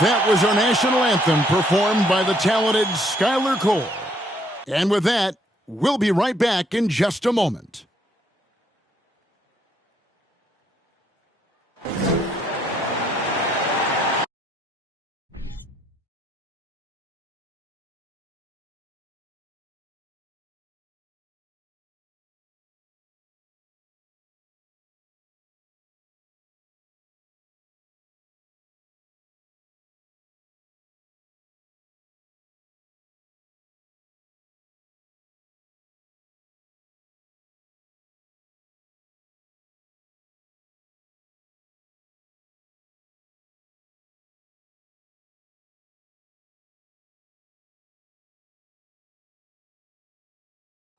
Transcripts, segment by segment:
That was our national anthem performed by the talented Skylar Cole. And with that, we'll be right back in just a moment.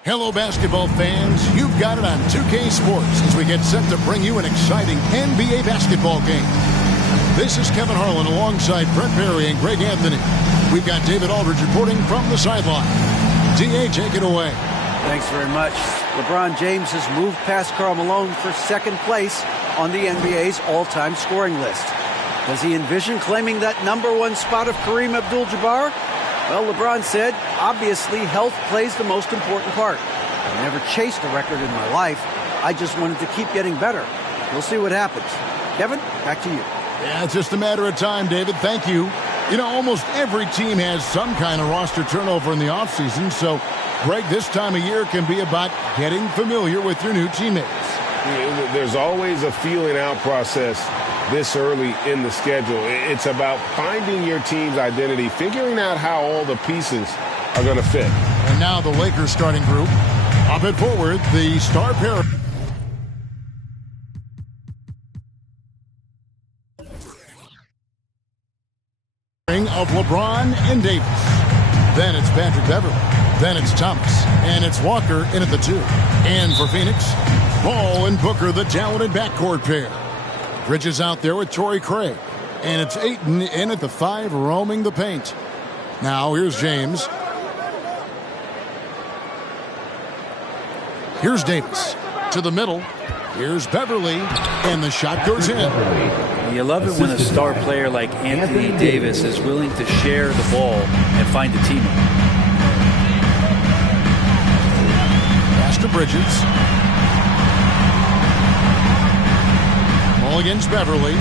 Hello, basketball fans. You've got it on 2K Sports as we get set to bring you an exciting NBA basketball game. This is Kevin Harlan alongside Brent Barry and Greg Anthony. We've got David Aldridge reporting from the sideline. D.A., take it away. Thanks very much. LeBron James has moved past Karl Malone for second place on the NBA's all-time scoring list. Does he envision claiming that #1 spot of Kareem Abdul-Jabbar? Well, LeBron said, obviously, health plays the most important part. I never chased a record in my life. I just wanted to keep getting better. We'll see what happens. Kevin, back to you. Yeah, it's just a matter of time, David. Thank you. You know, almost every team has some kind of roster turnover in the offseason, so, Greg, this time of year can be about getting familiar with your new teammates. There's always a feeling out process this early in the schedule. It's about finding your team's identity, figuring out how all the pieces are going to fit. And now the Lakers starting group. Up and forward, the star pair of LeBron and Davis. Then it's Patrick Beverley. Then it's Thomas. And it's Walker in at the 2. And for Phoenix, Ball and Booker, the talented backcourt pair. Bridges out there with Torrey Craig. And it's Ayton in at the 5, roaming the paint. Now here's James. Here's Davis to the middle. Here's Beverley, and the shot goes in. You love it when a star player like Anthony Davis is willing to share the ball and find a teammate. Pass to Bridges. Ball against Beverley.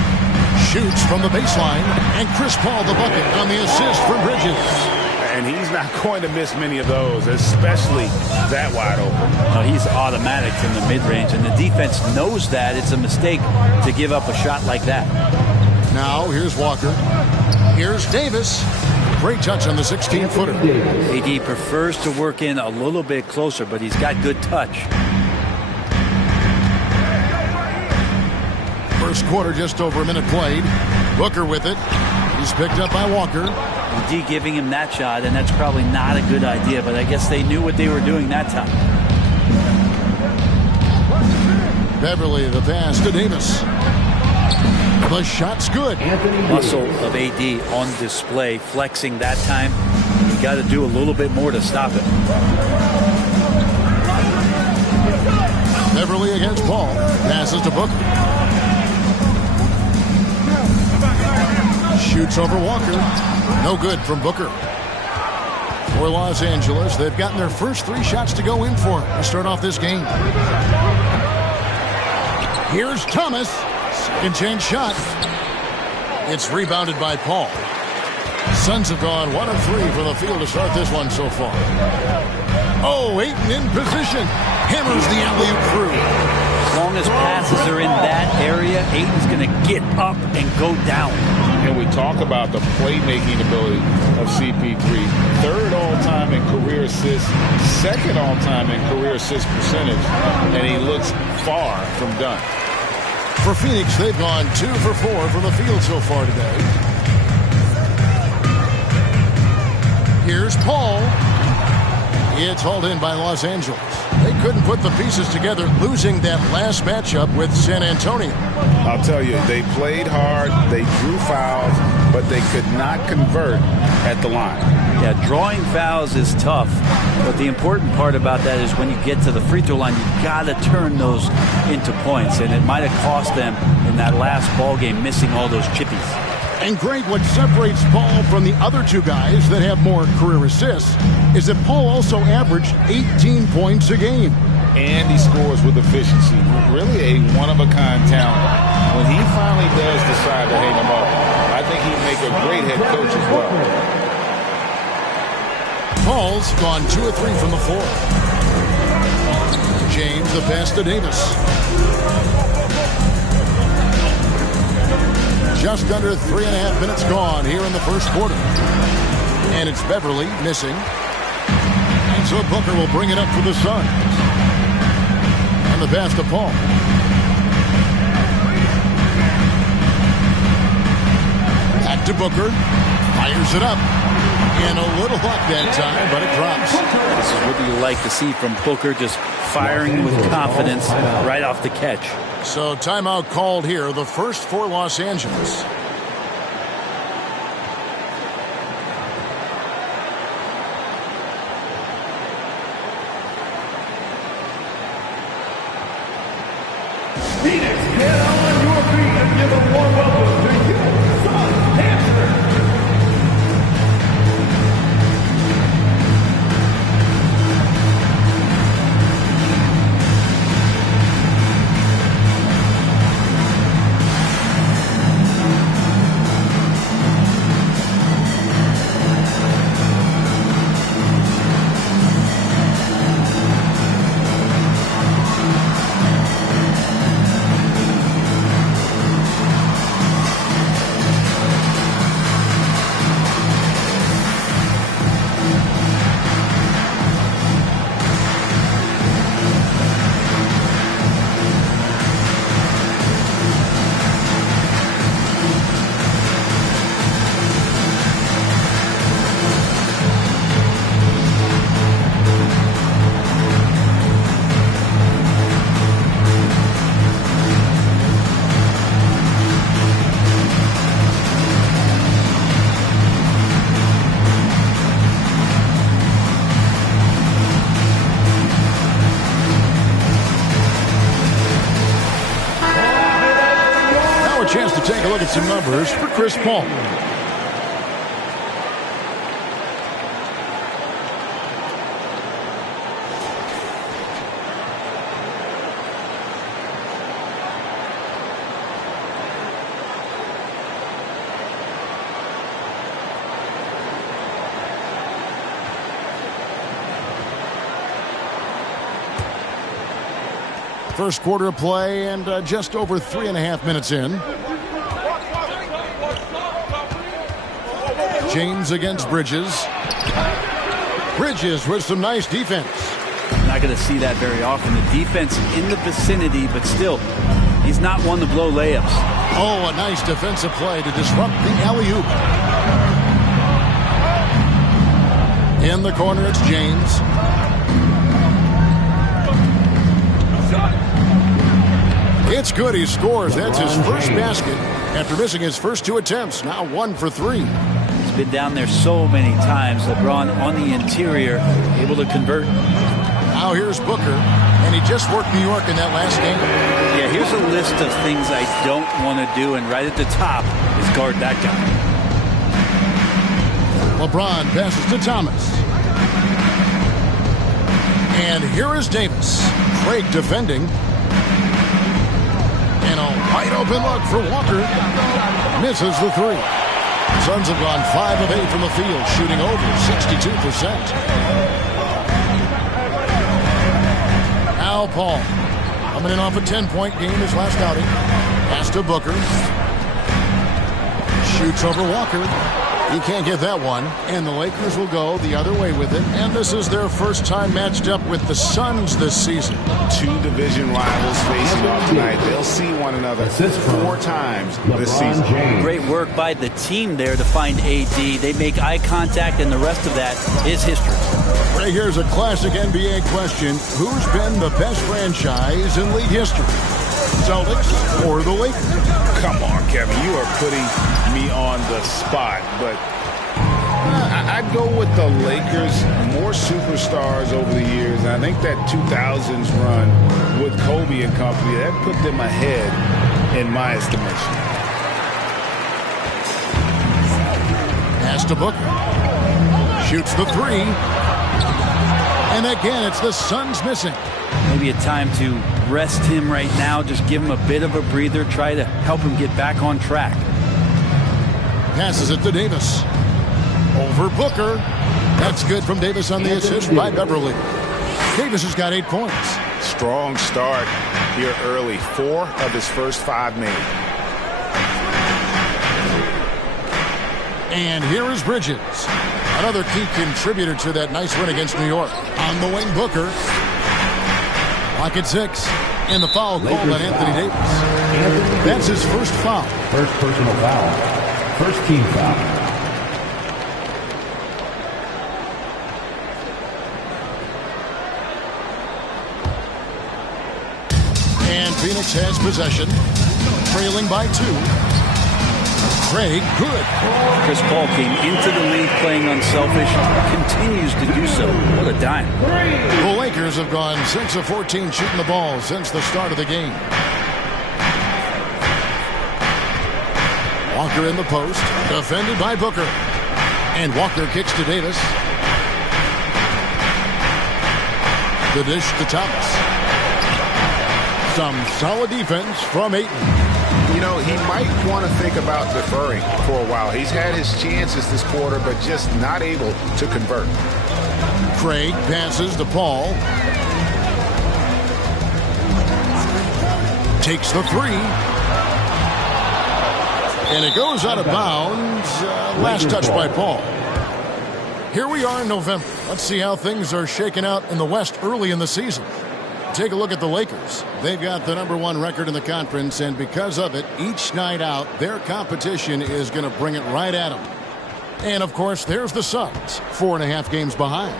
Shoots from the baseline, and Chris Paul the bucket on the assist for Bridges. And he's not going to miss many of those, especially that wide open. No, he's automatic from the mid-range, and the defense knows that. It's a mistake to give up a shot like that. Now, here's Walker. Here's Davis. Great touch on the 16-footer. AD prefers to work in a little bit closer, but he's got good touch. First quarter, just over a minute played. Booker with it. He's picked up by Walker. D giving him that shot, and that's probably not a good idea, but I guess they knew what they were doing that time. Beverley, the pass to Davis. The shot's good. Muscle of AD on display, flexing that time. You got to do a little bit more to stop it. Beverley against Paul. Passes to Booker. Shoots over Walker. No good from Booker. For Los Angeles, they've gotten their first 3 shots to go in for to start off this game. Here's Thomas. Second chance shot. It's rebounded by Paul. Suns have gone 1 of 3 from the field to start this one so far. Oh, Ayton in position. Hammers the alley-oop through. As long as passes are in that area, Ayton's going to get up and go down. And we talk about the playmaking ability of CP3. 3rd all-time in career assists, 2nd all-time in career assist percentage, and he looks far from done. For Phoenix, they've gone 2 for 4 from the field so far today. Here's Paul. It's hauled in by Los Angeles. They couldn't put the pieces together, losing that last matchup with San Antonio. I'll tell you, they played hard, they drew fouls, but they could not convert at the line. Yeah, drawing fouls is tough, but the important part about that is when you get to the free throw line, you got to turn those into points, and it might have cost them in that last ball game missing all those chippies. And Greg, what separates Paul from the other two guys that have more career assists is that Paul also averaged 18 points a game. And he scores with efficiency. Really a one-of-a-kind talent. When he finally does decide to hang him up, I think he'd make a great head coach as well. Paul's gone 2 of 3 from the floor. James, the pass to Davis. Just under 3.5 minutes gone here in the first quarter. And it's Beverly missing. And so Booker will bring it up for the Suns. And the pass to Paul. Back to Booker. Fires it up. And a little luck that time, but it drops. This is what you like to see from Booker, just firing with confidence right off the catch. So timeout called here, the first for Los Angeles. Phoenix, get on your feet and give a warm welcome to Houston Hampton. Chance to take a look at some numbers for Chris Paul. First quarter of play and just over 3.5 minutes in. James against Bridges. Bridges with some nice defense. Not going to see that very often. The defense in the vicinity, but still, he's not one to blow layups. Oh, a nice defensive play to disrupt the alley-oop. In the corner, it's James. It's good. He scores. That's his first basket after missing his first 2 attempts. Now 1 for 3. He's been down there so many times. LeBron on the interior, able to convert. Now here's Booker, and he just worked New York in that last game. Yeah, here's a list of things I don't want to do, and right at the top is guard that guy. LeBron passes to Thomas. And here is Davis. Craig defending. And a wide open look for Walker. Misses the 3. Suns have gone 5 of 8 from the field, shooting over 62%. Now Paul, coming in off a 10-point game his last outing. Pass to Booker. Shoots over Walker. He can't get that one, and the Lakers will go the other way with it. And this is their first time matched up with the Suns this season. 2 division rivals facing off tonight. They'll see one another 4 times this season. Great work by the team there to find AD. They make eye contact, and the rest of that is history. Right, here's a classic NBA question. Who's been the best franchise in league history? Celtics or the Lakers? Come on, Kevin. You are putting me on the spot, but I'd go with the Lakers. More superstars over the years, and I think that 2000s run with Kobe and company, that put them ahead in my estimation. to Booker. Shoots the three. And again, it's the Suns missing. Maybe a time to rest him right now. Just give him a bit of a breather. Try to help him get back on track. Passes it to Davis. Over Booker. That's good from Davis on the assist by Beverly. Davis has got 8 points. Strong start here early. 4 of his first 5 made. And here is Bridges. Another key contributor to that nice win against New York. On the wing, Booker. Clock at 6. And the foul called on Anthony Davis. That's his first foul. First personal foul. First team foul. And Phoenix has possession. Trailing by 2. Craig, good. Chris Paul came into the league playing unselfish, continues to do so. What a dime. The Lakers have gone 6 of 14 shooting the ball since the start of the game. Walker in the post, defended by Booker. And Walker kicks to Davis. The dish to Thomas. Some solid defense from Ayton. You know, he might want to think about deferring for a while. He's had his chances this quarter, but just not able to convert. Craig passes to Paul. Takes the three. And it goes out of bounds. Last touch by Paul. Here we are in November. Let's see how things are shaking out in the West early in the season. Take a look at the Lakers. They've got the #1 record in the conference, and because of it, each night out, their competition is going to bring it right at them. And, of course, there's the Suns, 4.5 games behind.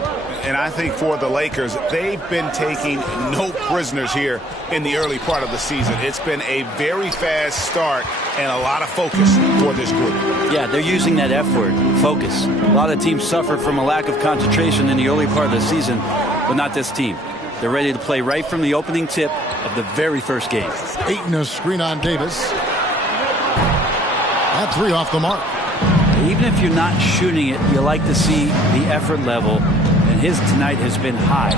And I think for the Lakers, they've been taking no prisoners here in the early part of the season. It's been a very fast start and a lot of focus for this group. Yeah, they're using that F word, focus. A lot of teams suffer from a lack of concentration in the early part of the season, but not this team. They're ready to play right from the opening tip of the very first game. Ayton a screen on Davis. That 3 off the mark. Even if you're not shooting it, you like to see the effort level, and his tonight has been high.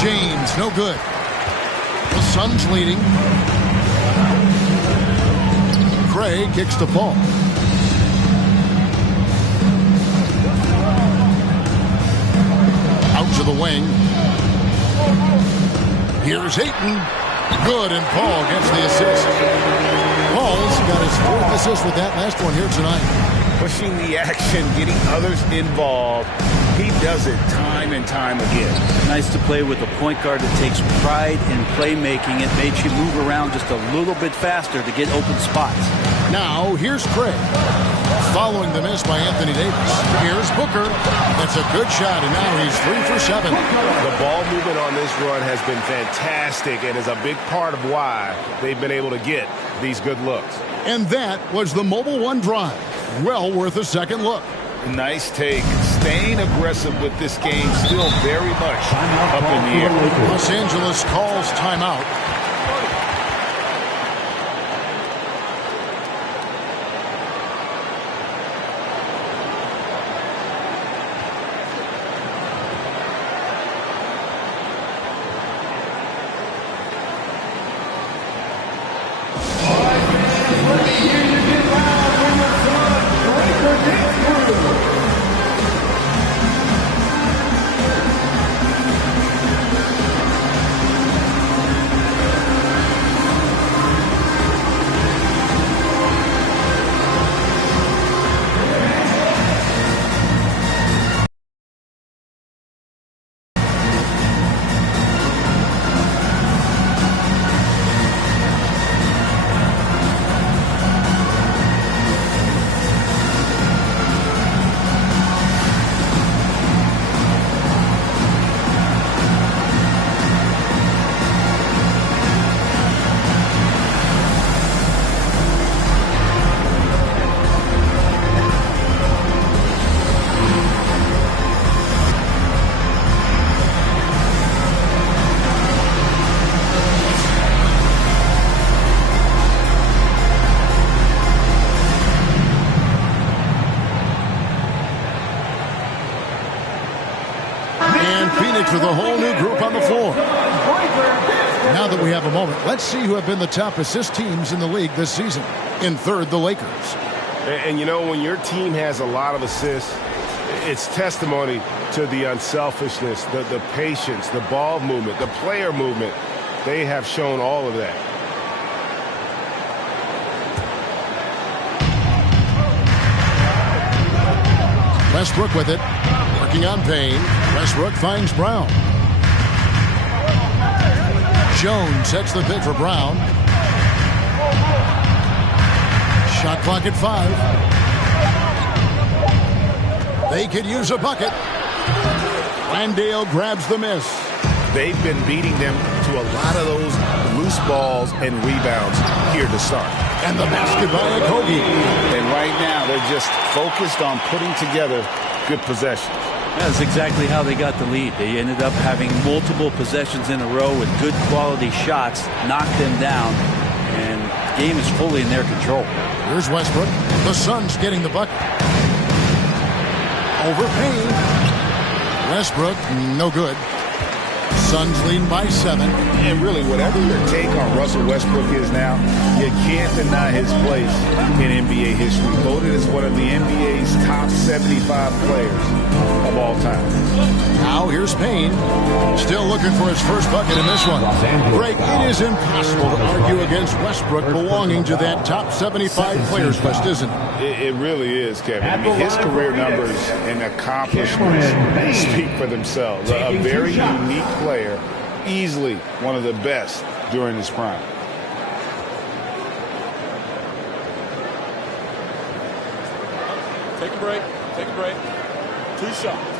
James, no good. The Suns leading. Craig kicks to Paul. Out to the wing. Here's Ayton. Good, and Paul gets the assist. Paul's got his 4th assist with that last one here tonight. Pushing the action, getting others involved. He does it time and time again. Nice to play with a point guard that takes pride in playmaking. It makes you move around just a little bit faster to get open spots. Now, here's Craig. Following the miss by Anthony Davis. Here's Booker. That's a good shot, and now he's 3 for 7. The ball movement on this run has been fantastic and is a big part of why they've been able to get these good looks. And that was the Mobile One drive. Well worth a second look. Nice take. Staying aggressive with this game, still very much up in the air. Los Angeles calls timeout. it to the whole new group on the floor. Now that we have a moment, let's see who have been the top assist teams in the league this season. In third, the Lakers. And you know, when your team has a lot of assists, it's testimony to the unselfishness, the patience, the ball movement, the player movement. They have shown all of that. Westbrook with it. Working on Payne. Westbrook finds Brown. Jones sets the pick for Brown. Shot clock at 5. They could use a bucket. Landale grabs the miss. They've been beating them to a lot of those loose balls and rebounds here to start. And the basket by Okogie. And right now, they're just focused on putting together good possessions. That's exactly how they got the lead. They ended up having multiple possessions in a row with good quality shots, knocked them down, and the game is fully in their control. Here's Westbrook. The Suns getting the bucket. Over Payne. Westbrook, no good. Suns leading by 7. And really, whatever your take on Russell Westbrook is now, you can't deny his place in NBA history. Voted as one of the NBA's top 75 players of all time. Now here's Payne. Still looking for his first bucket in this one. Greg, it is impossible to argue against Westbrook belonging to that top 75 players list, isn't it? It really is, Kevin. I mean, his career numbers and accomplishments speak for themselves. A very unique player, easily one of the best during his prime. Take a break. Take a break. 2 shots.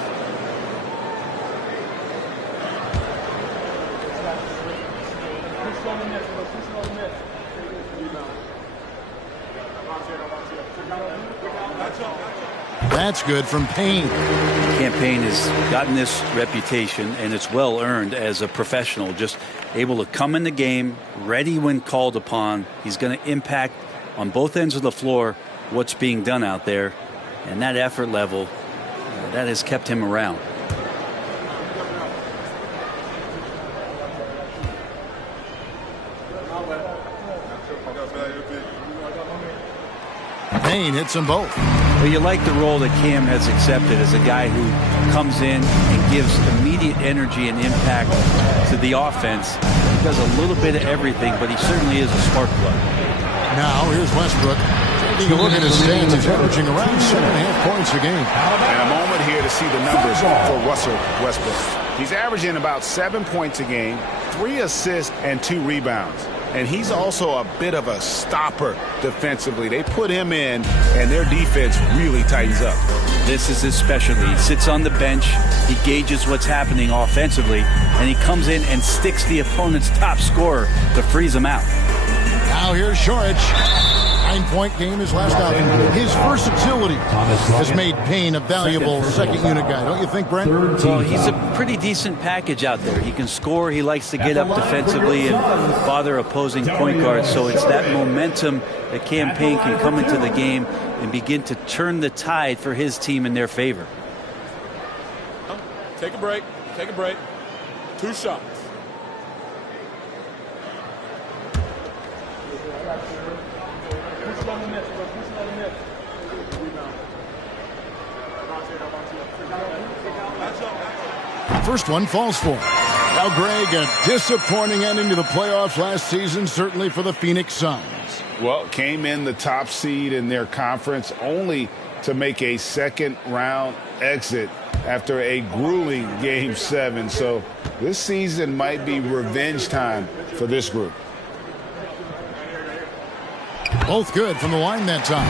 That's good from Payne. Payne has gotten this reputation, and it's well earned as a professional, just able to come in the game, ready when called upon. He's going to impact on both ends of the floor what's being done out there, and that effort level, that has kept him around. Payne hits them both. Well, you like the role that Cam has accepted as a guy who comes in and gives immediate energy and impact to the offense. He does a little bit of everything, but he certainly is a spark plug. Now here's Westbrook. Taking a look at his stats, he's averaging around 7.5 points a game. And a moment here to see the numbers for Russell Westbrook. He's averaging about 7 points a game, 3 assists, and 2 rebounds. And he's also a bit of a stopper defensively. They put him in, and their defense really tightens up. This is his specialty. He sits on the bench, he gauges what's happening offensively, and he comes in and sticks the opponent's top scorer to freeze him out. Now here's Šorić. 9-point game his last outing. His versatility has made Payne a valuable second-unit guy, don't you think, Brent? Well, he's a pretty decent package out there. He can score. He likes to get up defensively and bother opposing point guards. So it's that momentum that Cam Payne can come into the game and begin to turn the tide for his team in their favor. Take a break. Take a break. 2 shots. First one falls for him. Now, Greg, a disappointing ending to the playoffs last season, certainly for the Phoenix Suns. Well, came in the top seed in their conference only to make a second-round exit after a grueling Game 7. So this season might be revenge time for this group. Both good from the line that time.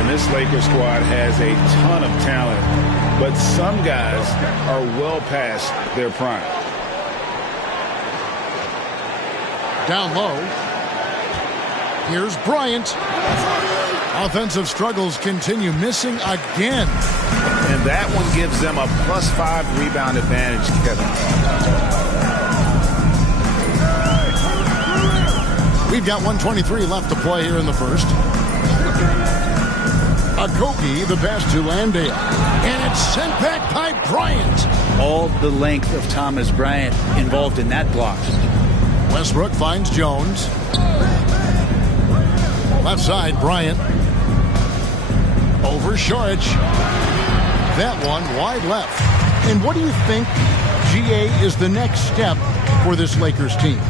And this Lakers squad has a ton of talent, but some guys are well past their prime. Down low. Here's Bryant. Offensive struggles continue, missing again. And that one gives them a +5 rebound advantage, Kevin. We've got 1:23 left to play here in the first. Okogie, the pass to Landale. And it's sent back by Bryant. All the length of Thomas Bryant involved in that block. Westbrook finds Jones. Left side, Bryant. Over Saric. That one wide left. And what do you think, GA, is the next step for this Lakers team?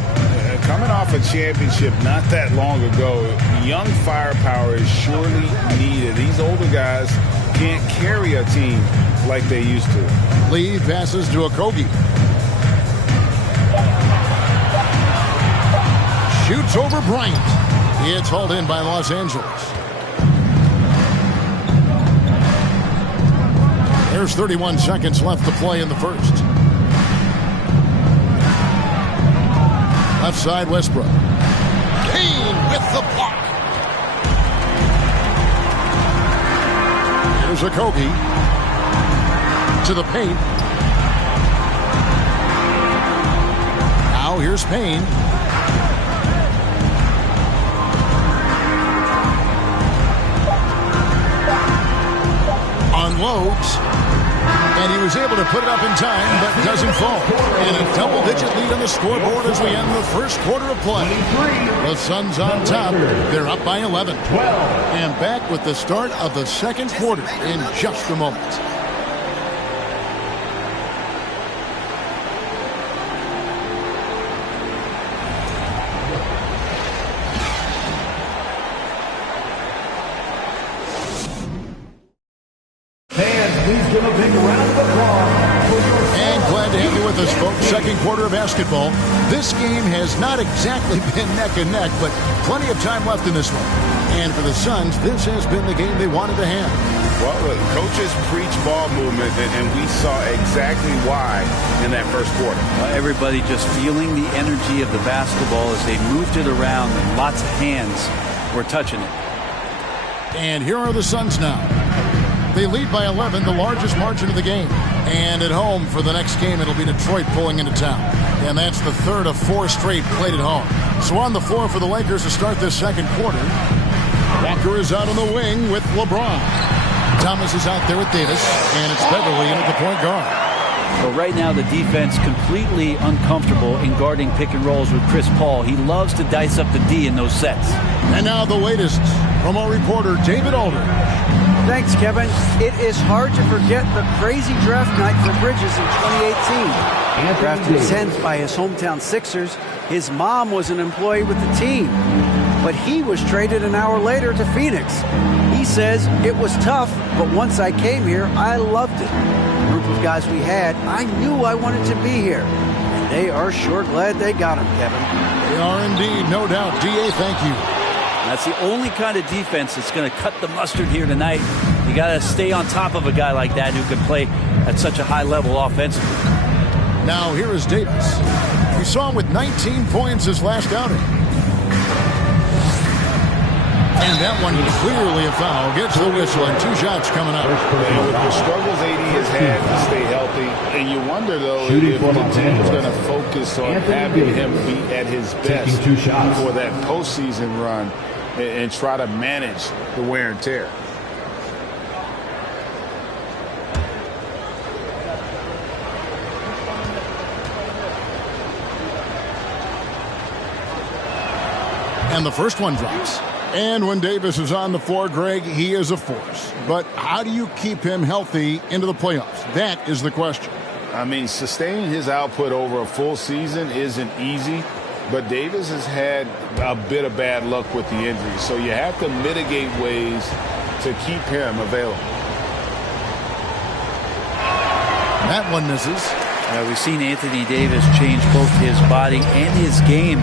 Coming off a championship not that long ago, young firepower is surely needed. These older guys can't carry a team like they used to. Lee passes to Okogie. Shoots over Bryant. It's hauled in by Los Angeles. There's 31 seconds left to play in the first. Left side, Westbrook. Kane with the block. Here's Okogie to the paint. Now here's Payne. Unloads. And he was able to put it up in time, but doesn't fall. And a double-digit lead on the scoreboard as we end the first quarter of play. The Suns on top. They're up by 11. And back with the start of the second quarter in just a moment. Second quarter of basketball. This game has not exactly been neck and neck, but plenty of time left in this one. And for the Suns, this has been the game they wanted to have. Well, look, coaches preach ball movement, and we saw exactly why in that first quarter. Everybody just feeling the energy of the basketball as they moved it around, and lots of hands were touching it. And here are the Suns now. They lead by 11, the largest margin of the game. And at home for the next game, it'll be Detroit pulling into town. And that's the third of 4 straight played at home. So on the floor for the Lakers to start this second quarter. Walker is out on the wing with LeBron. Thomas is out there with Davis. And it's Beverly in at the point guard. But right now the defense completely uncomfortable in guarding pick and rolls with Chris Paul. He loves to dice up the D in those sets. And now the latest from our reporter, David Aldridge. Thanks, Kevin. It is hard to forget the crazy draft night for Bridges in 2018. Drafted 10th by his hometown Sixers, his mom was an employee with the team. But he was traded an hour later to Phoenix. He says, it was tough, but once I came here, I loved it. The group of guys we had, I knew I wanted to be here. And they are sure glad they got him, Kevin. They are indeed, no doubt. DA, thank you. That's the only kind of defense that's going to cut the mustard here tonight. You got to stay on top of a guy like that who can play at such a high level offensively. Now here is Davis. We saw him with 19 points his last outing. And that one clearly a foul. Gets the whistle and 2 shots coming up. With the struggles AD has had to stay healthy. And you wonder, though, if the team's going to focus on having him be at his best for that postseason run and try to manage the wear and tear. And the first one drops. And when Davis is on the floor, Greg, he is a force. But how do you keep him healthy into the playoffs? That is the question. I mean, sustaining his output over a full season isn't easy. But Davis has had a bit of bad luck with the injury. So you have to mitigate ways to keep him available. That one misses. We've seen Anthony Davis change both his body and his game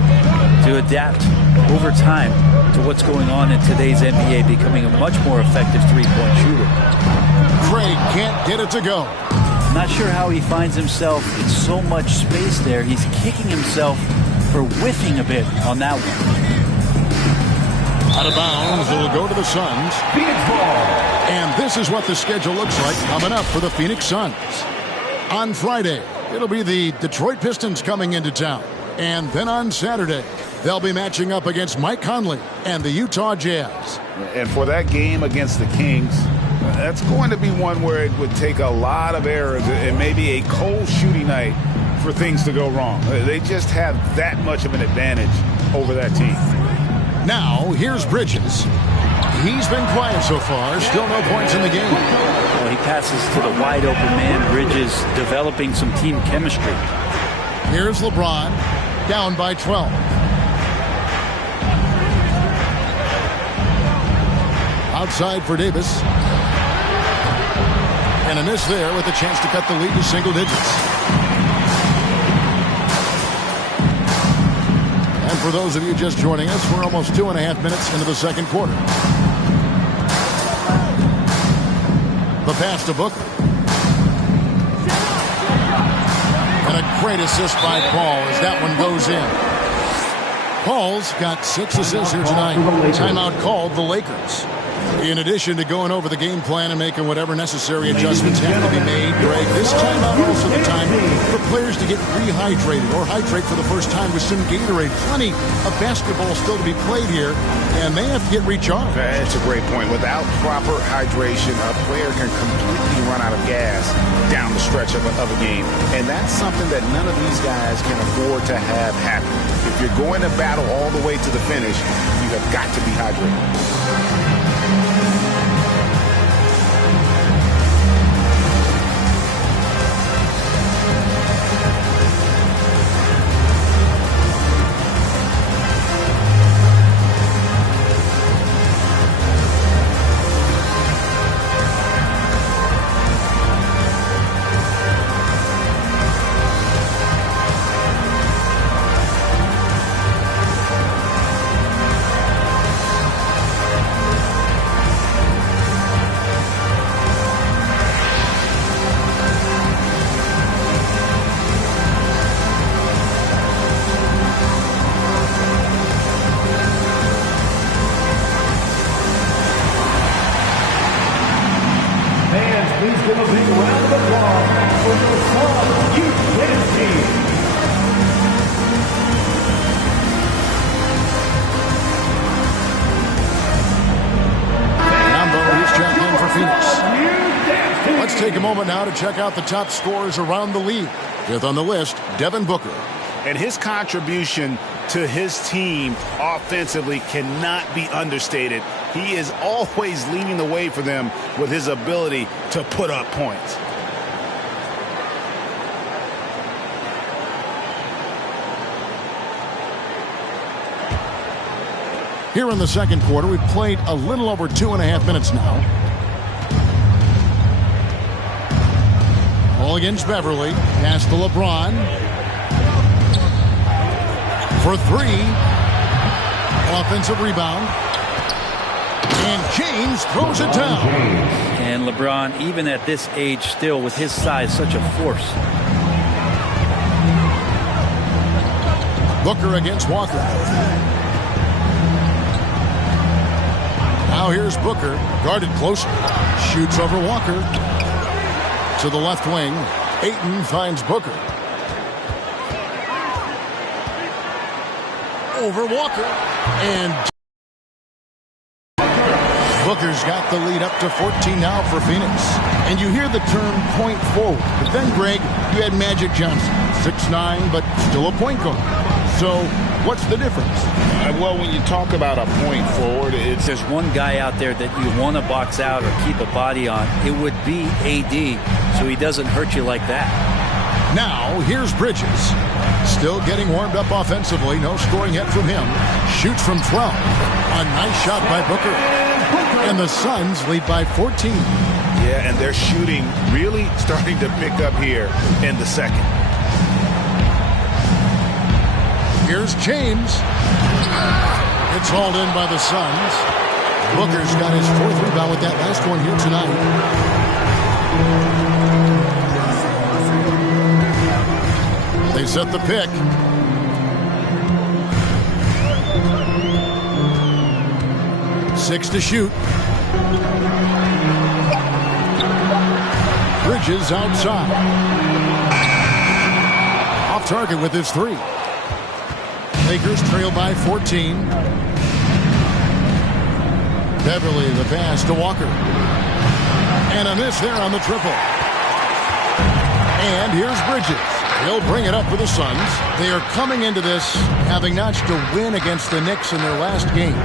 to adapt over time to what's going on in today's NBA, becoming a much more effective three-point shooter. Craig can't get it to go. Not sure how he finds himself in so much space there. He's kicking himself for whiffing a bit on that one. Out of bounds, it'll go to the Suns. Phoenix ball. And this is what the schedule looks like coming up for the Phoenix Suns. On Friday, it'll be the Detroit Pistons coming into town. And then on Saturday, they'll be matching up against Mike Conley and the Utah Jazz. And for that game against the Kings, that's going to be one where it would take a lot of errors and maybe a cold shooting night for things to go wrong. They just have that much of an advantage over that team. Now, here's Bridges. He's been quiet so far. Still no points in the game. Well, he passes to the wide open man. Bridges developing some team chemistry. Here's LeBron, down by 12. Outside for Davis. And a miss there with a chance to cut the lead to single digits. And for those of you just joining us, we're almost 2.5 minutes into the second quarter. The pass to Booker. And a great assist by Paul as that one goes in. Paul's got 6 assists here tonight. Timeout called the Lakers. In addition to going over the game plan and making whatever necessary adjustments have to be made, Greg, this timeout also the time for players to get rehydrated or hydrate for the first time with some Gatorade. Plenty of basketball still to be played here, and they have to get recharged. That's a great point. Without proper hydration, a player can completely run out of gas down the stretch of a game. And that's something that none of these guys can afford to have happen. If you're going to battle all the way to the finish, you have got to be hydrated. Now to check out the top scorers around the league. Fifth on the list, Devin Booker. And his contribution to his team offensively cannot be understated. He is always leading the way for them with his ability to put up points. Here in the second quarter, we've played a little over 2.5 minutes now. Ball against Beverly. Pass to LeBron. For 3. Offensive rebound. And James throws it down. And LeBron, even at this age, still with his size, such a force. Booker against Walker. Now here's Booker. Guarded closer. Shoots over Walker. To the left wing. Ayton finds Booker. Over Walker. And Booker's got the lead up to 14 now for Phoenix. And you hear the term point forward. But then, Greg, you had Magic Johnson. 6'9", but still a point guard. So what's the difference? Well, when you talk about a point forward, it's there's one guy out there that you want to box out or keep a body on. It would be AD, so he doesn't hurt you like that. Now, here's Bridges. Still getting warmed up offensively. No scoring yet from him. Shoots from 12. A nice shot by Booker. And the Suns lead by 14. Yeah, and they're shooting really starting to pick up here in the second. Here's James. It's hauled in by the Suns. Booker's got his 4th rebound with that last one here tonight. They set the pick. Six to shoot. Bridges outside. Off target with his 3. Lakers trail by 14. Beverly, the pass to Walker. And a miss there on the triple. And here's Bridges. He'll bring it up for the Suns. They are coming into this having notched a win against the Knicks in their last game.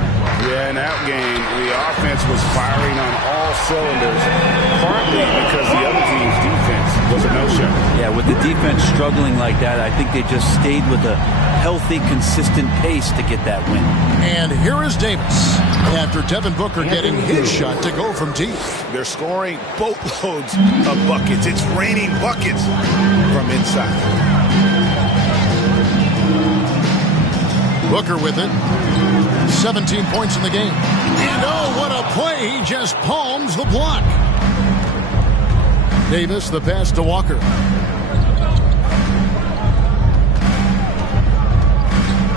Yeah, in that game, the offense was firing on all cylinders, partly because the other team's defense was a no-show. Yeah, with the defense struggling like that, I think they just stayed with a healthy, consistent pace to get that win. And here is Davis after Devin Booker getting his shot to go from deep. They're scoring boatloads of buckets. It's raining buckets from inside. Booker with it. 17 points in the game. And oh, what a play. He just palms the block. Davis, the pass to Walker.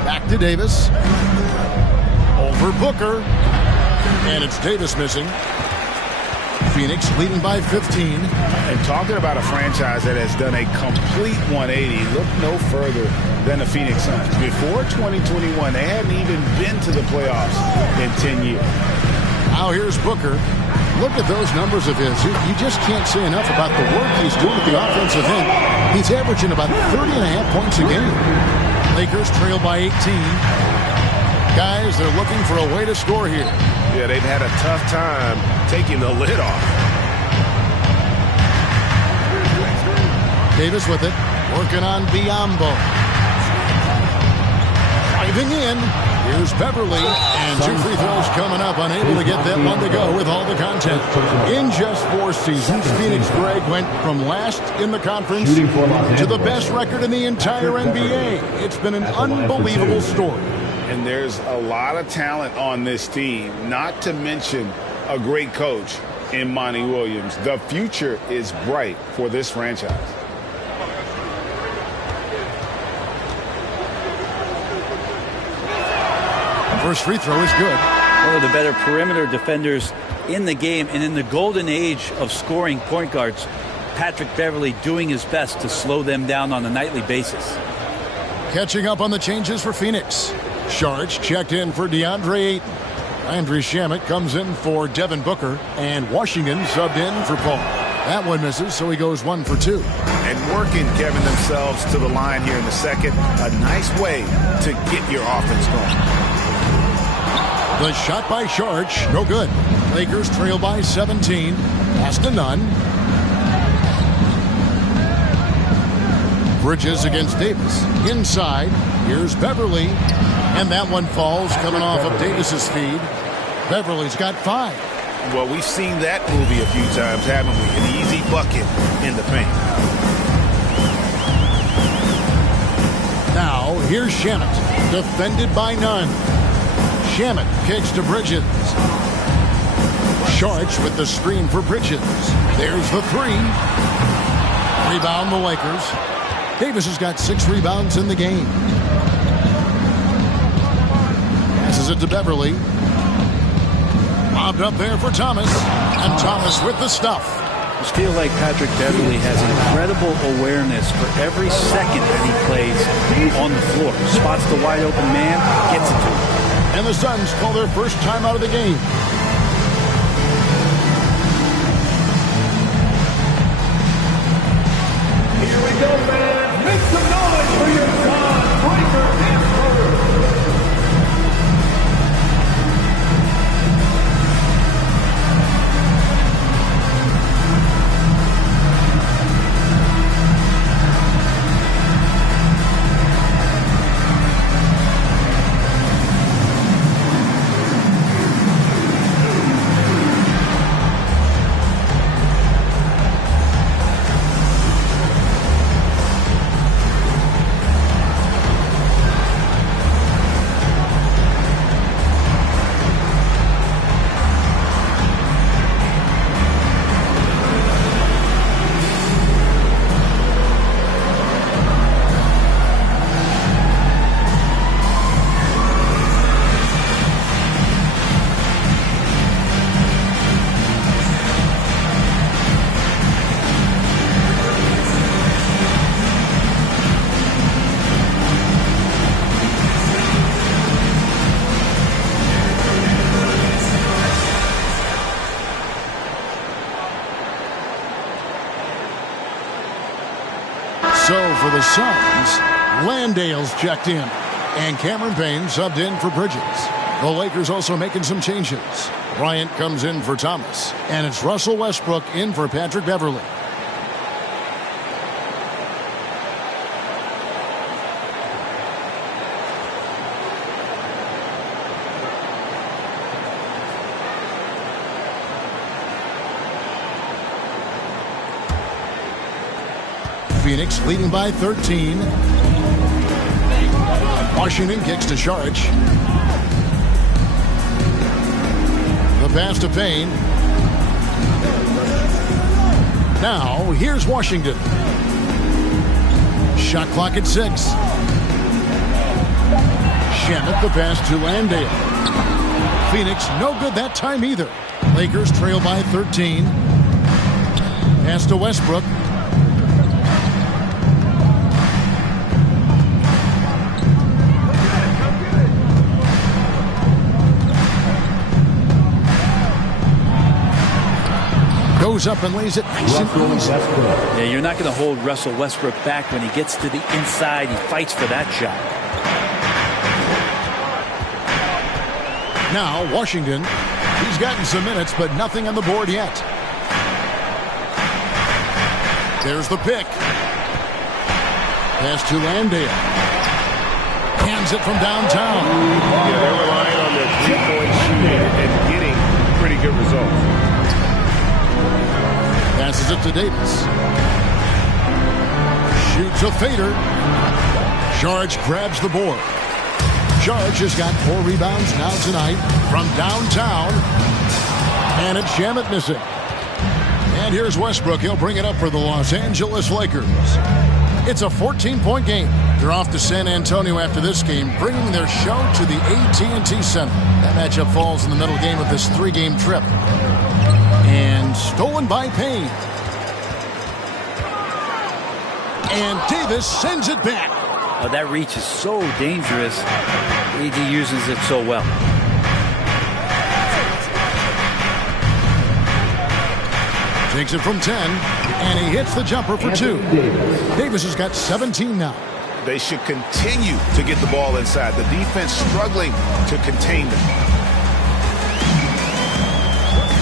Back to Davis. Over Booker. And it's Davis missing. Phoenix leading by 15. And talking about a franchise that has done a complete 180, look no further than the Phoenix Suns. Before 2021, they hadn't even been to the playoffs in 10 years. Now here's Booker. Look at those numbers of his. You just can't say enough about the work he's doing at the offensive end. He's averaging about 30.5 points a game. Lakers trail by 18. Guys, they're looking for a way to score here. Yeah, they've had a tough time taking the lid off. Davis with it. Working on Biyombo. Driving in. Here's Beverly. And 2 free throws coming up. Unable to get that one to go with all the content. In just 4 seasons, Phoenix, Greg, went from last in the conference to the best record in the entire NBA. It's been an unbelievable story. And there's a lot of talent on this team, not to mention a great coach in Monty Williams. The future is bright for this franchise. First free throw is good. One of the better perimeter defenders in the game, and in the golden age of scoring point guards, Patrick Beverly doing his best to slow them down on a nightly basis. Catching up on the changes for Phoenix. Sharge checked in for DeAndre Ayton. Landry Shamet comes in for Devin Booker, and Washington subbed in for Paul. That one misses, so he goes 1 for 2. And working, Kevin, themselves to the line here in the second. A nice way to get your offense going. The shot by Sharge, no good. Lakers trail by 17. Pass to Nunn. Bridges against Davis. Inside, here's Beverly. And that one falls coming off of Davis's feed. Beverly's got 5. Well, we've seen that movie a few times, haven't we? An easy bucket in the paint. Now, here's Shamet. Defended by Nunn. Shamet kicks to Bridges. Sharge with the screen for Bridges. There's the 3. Rebound the Lakers. Davis has got 6 rebounds in the game. Passes it to Beverly. Lobbed up there for Thomas. And Thomas with the stuff. I just feel like Patrick Beverly has incredible awareness for every second that he plays on the floor. Spots the wide open man, gets it to him. And the Suns call their first time out of the game. Here we go, fans. Make some noise for your John Breaker Denver. the Suns, Landale's checked in. And Cameron Payne subbed in for Bridges. The Lakers also making some changes. Bryant comes in for Thomas. And it's Russell Westbrook in for Patrick Beverley. Phoenix leading by 13. Washington kicks to Saric. The pass to Payne. Now, here's Washington. Shot clock at 6. Shamet the pass to Landale. Phoenix no good that time either. Lakers trail by 13. Pass to Westbrook. Goes up and lays it nice and easy. Yeah, you're not going to hold Russell Westbrook back when he gets to the inside. He fights for that shot. Now, Washington, he's gotten some minutes, but nothing on the board yet. There's the pick. Pass to Landale. Hands it from downtown. Yeah, they're relying on their three-point shooting and getting pretty good results. Passes it to Davis. Shoots a fader. Saric grabs the board. Saric has got 4 rebounds now tonight from downtown. And it's Shamet missing. And here's Westbrook. He'll bring it up for the Los Angeles Lakers. It's a 14-point game. They're off to San Antonio after this game, bringing their show to the AT&T Center. That matchup falls in the middle game of this 3-game trip. And stolen by Payne. And Davis sends it back. Oh, that reach is so dangerous. AD uses it so well. Takes it from 10, and he hits the jumper for 2. Davis has got 17 now. They should continue to get the ball inside. The defense struggling to contain them.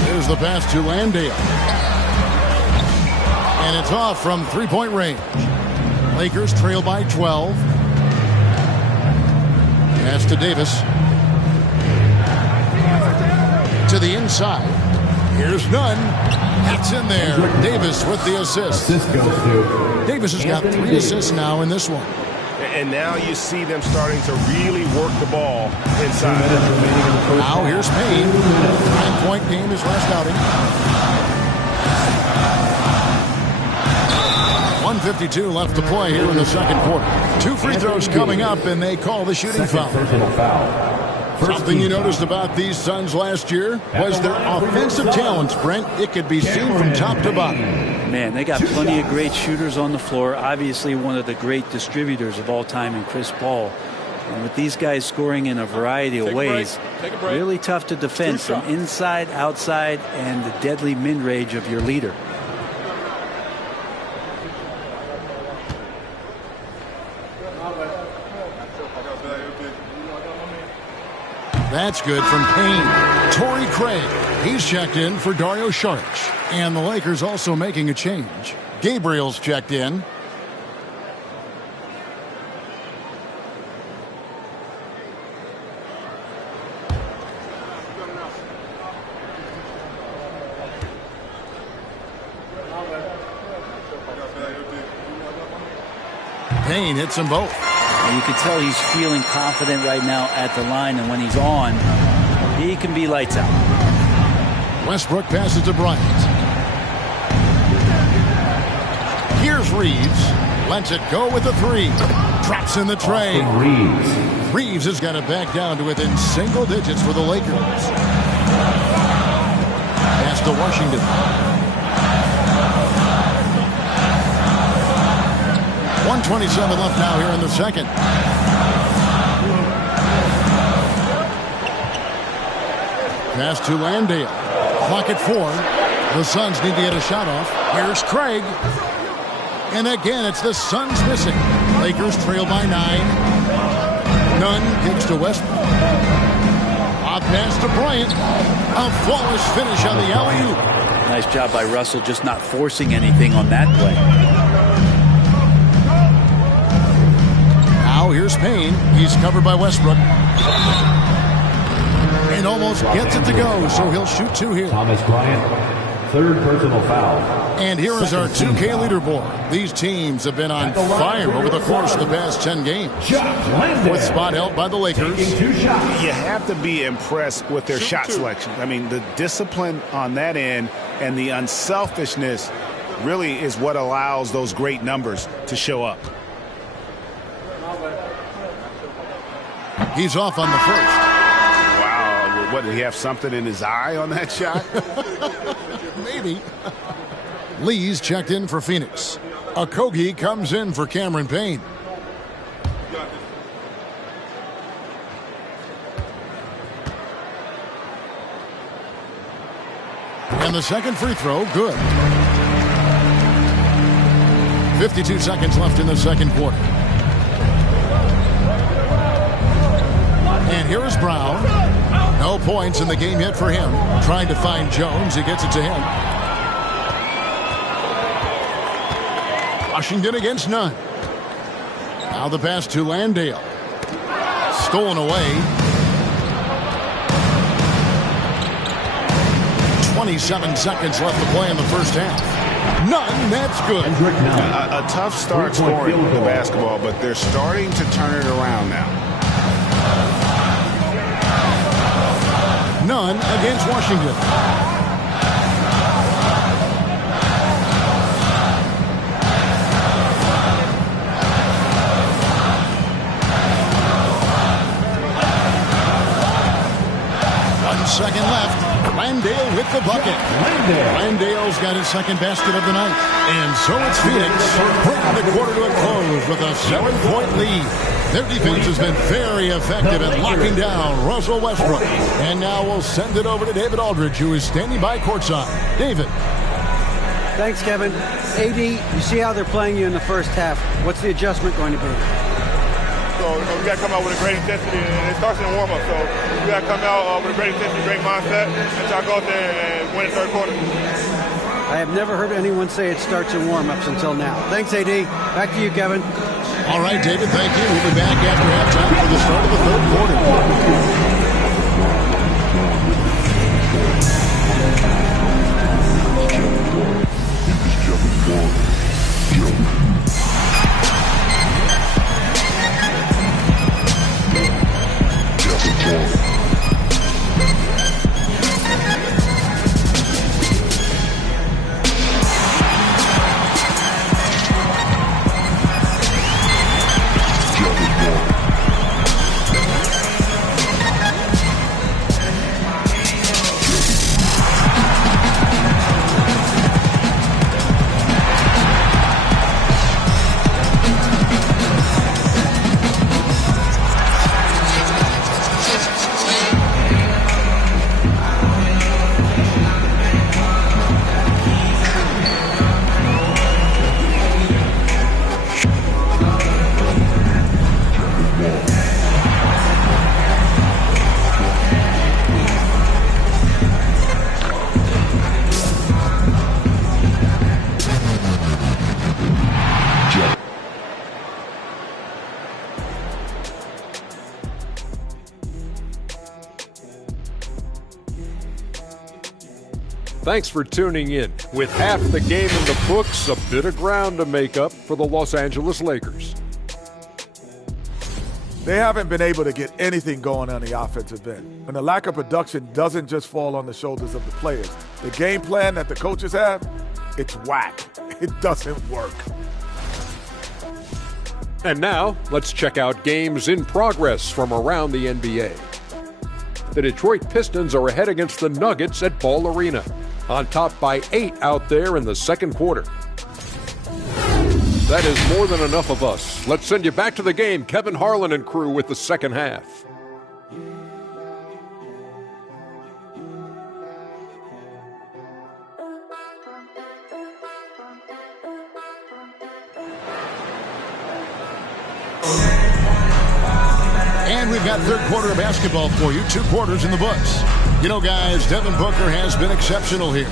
Here's the pass to Landale. And it's off from 3-point range. Lakers trail by 12. Pass to Davis. To the inside. Here's Nunn. That's in there. Davis with the assist. Davis has got 3 assists now in this one. And now you see them starting to really work the ball inside. Now here's Payne. 9-point game his last outing. 1:52 left to play here in the second quarter. 2 free throws coming up, and they call the shooting foul. Something you noticed about these Suns last year was their offensive talents, Brent. It could be seen from top to bottom. Man, they got plenty of great shooters on the floor. Obviously, one of the great distributors of all time in Chris Paul. And with these guys scoring in a variety of ways, really tough to defend from inside, outside, and the deadly mid-range of your leader. That's good from Payne. Torrey Craig. He's checked in for Dario Saric. And the Lakers also making a change. Gabriel's checked in. Payne hits them both. And you can tell he's feeling confident right now at the line, and when he's on, he can be lights out. Westbrook passes to Bryant. Here's Reeves. Lets it go with a 3. Drops in the tray. Reeves has got it back down to within single digits for the Lakers. Pass to Washington. 1:27 left now here in the second. Pass to Landale. Clock at 4. The Suns need to get a shot off. Here's Craig. And again, it's the Suns missing. Lakers trail by 9. Nunn kicks to Westbrook. Off pass to Bryant. A flawless finish on the alley-oop. Nice job by Russell, just not forcing anything on that play. Now here's Payne. He's covered by Westbrook. And almost gets it to go, so he'll shoot 2 here. Thomas Bryant. Third personal foul. And here is our 2K leaderboard. These teams have been on fire over the course of the past 10 games. With spot held by the Lakers. You have to be impressed with their shot selection. I mean, the discipline on that end and the unselfishness really is what allows those great numbers to show up. He's off on the first. Wow. What, did he have something in his eye on that shot? Maybe. Lee's checked in for Phoenix. Okogie comes in for Cameron Payne. And the second free throw, good. 52 seconds left in the second quarter. And here is Brown. No points in the game yet for him. Trying to find Jones. He gets it to him. Washington against Nunn. Now the pass to Landale. Stolen away. 27 seconds left to play in the first half. Nunn, that's good. A tough start scoring the basketball, but they're starting to turn it around now. Nunn against Washington. Second left. Landale with the bucket. Landale's got his second basket of the night. And so it's Phoenix bringing the quarter to a close with a 7-point lead. Their defense has been very effective in locking down Russell Westbrook. And now we'll send it over to David Aldridge, who is standing by courtside. David. Thanks, Kevin. AD, you see how they're playing you in the first half. What's the adjustment going to be? So we got to come out with a great intensity, and it starts in the warm-up. So we got to come out with a great intensity, great mindset, and try to go out there and win the third quarter. I have never heard anyone say it starts in warm-ups until now. Thanks, AD. Back to you, Kevin. All right, David, thank you. We'll be back after halftime for the start of the third quarter. Thanks for tuning in. With half the game in the books, a bit of ground to make up for the Los Angeles Lakers. They haven't been able to get anything going on the offensive end. And the lack of production doesn't just fall on the shoulders of the players. The game plan that the coaches have, it's whack. It doesn't work. And now, let's check out games in progress from around the NBA. The Detroit Pistons are ahead against the Nuggets at Ball Arena, on top by 8 out there in the second quarter. That is more than enough of us. Let's send you back to the game, Kevin Harlan and crew with the second half. And we've got third quarter of basketball for you. 2 quarters in the books. You know, guys, Devin Booker has been exceptional here.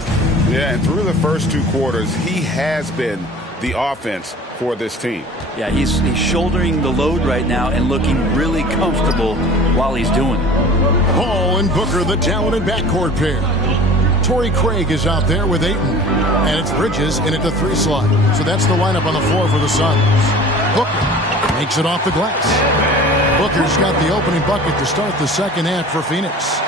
Yeah, and through the first 2 quarters, he has been the offense for this team. Yeah, he's shouldering the load right now and looking really comfortable while he's doing it. Ball and Booker, the talented backcourt pair. Torrey Craig is out there with Ayton. And it's Bridges in at the 3 slot. So that's the lineup on the floor for the Suns. Booker makes it off the glass. Booker's got the opening bucket to start the second half for Phoenix.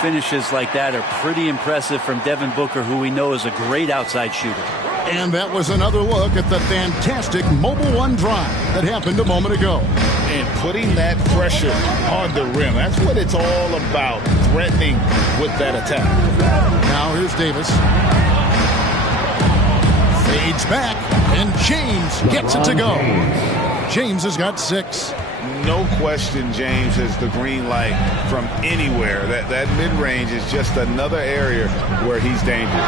Finishes like that are pretty impressive from Devin Booker, who we know is a great outside shooter. And that was another look at the fantastic Mobile One drive that happened a moment ago. And putting that pressure on the rim. That's what it's all about, threatening with that attack. Now here's Davis. Fades back, and James gets it to go. James has got 6. No question James has the green light from anywhere. That mid-range is just another area where he's dangerous.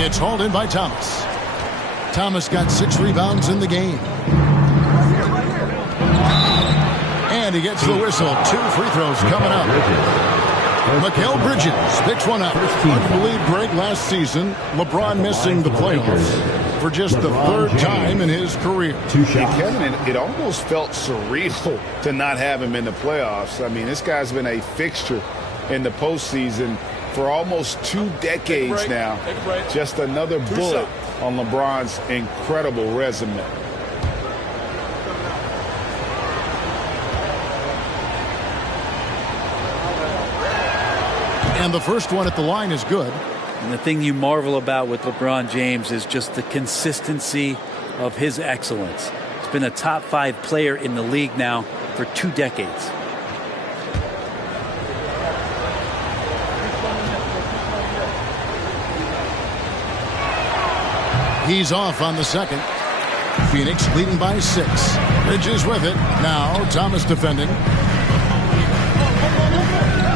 It's hauled in by Thomas. Thomas got 6 rebounds in the game. And he gets the whistle. 2 free throws coming up. Mikal Bridges picks one up. I believe, Greg, last season, LeBron missing the playoffs for just the 3rd time in his career. And Kevin, it almost felt surreal to not have him in the playoffs. I mean, this guy's been a fixture in the postseason for almost 2 decades now. Just another bullet on LeBron's incredible resume. And the first one at the line is good. And the thing you marvel about with LeBron James is just the consistency of his excellence. He's been a top 5 player in the league now for 2 decades. He's off on the second. Phoenix leading by 6. Bridges with it. Now Thomas defending.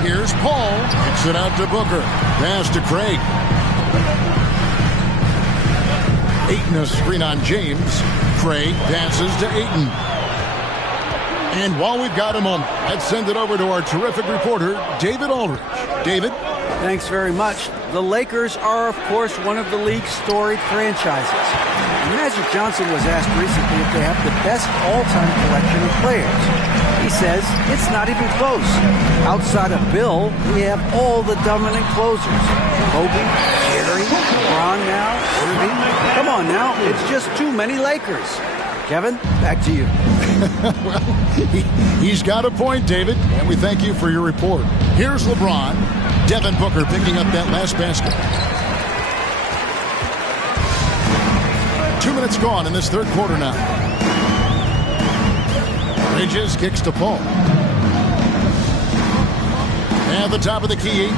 Here's Paul. Kicks it out to Booker. Pass to Craig. Ayton a screen on James. Craig passes to Ayton. And while we've got a moment, let's send it over to our terrific reporter, David Aldridge. David? Thanks very much. The Lakers are, of course, one of the league's storied franchises. Magic Johnson was asked recently if they have the best all-time collection of players. He says it's not even close. Outside of Bill, we have all the dominant closers. Kobe, Jerry, LeBron now, Irving. Come on now, it's just too many Lakers. Kevin, back to you. Well, he's got a point, David, and we thank you for your report. Here's LeBron. Devin Booker picking up that last basket. 2 minutes gone in this third quarter now. Bridges kicks to Paul. At the top of the key.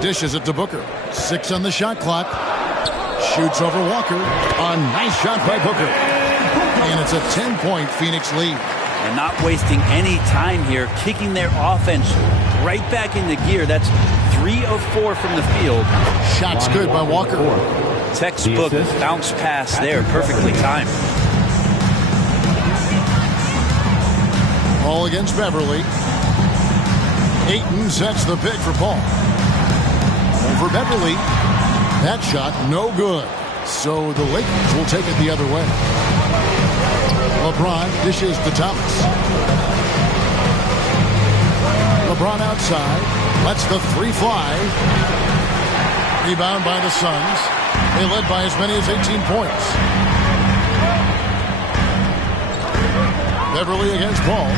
Dishes it to Booker. 6 on the shot clock. Shoots over Walker. A nice shot by Booker. And it's a 10-point Phoenix lead. And not wasting any time here, kicking their offense right back into gear. That's 3 of 4 from the field. Shots good by Walker. Textbook bounce pass there, perfectly timed. Ball against Beverly. Ayton sets the pick for Paul. Over Beverly. That shot no good. So the Lakers will take it the other way. LeBron dishes to Thomas. LeBron outside. Lets the 3 fly. Rebound by the Suns. They led by as many as 18 points. Beverly against Paul.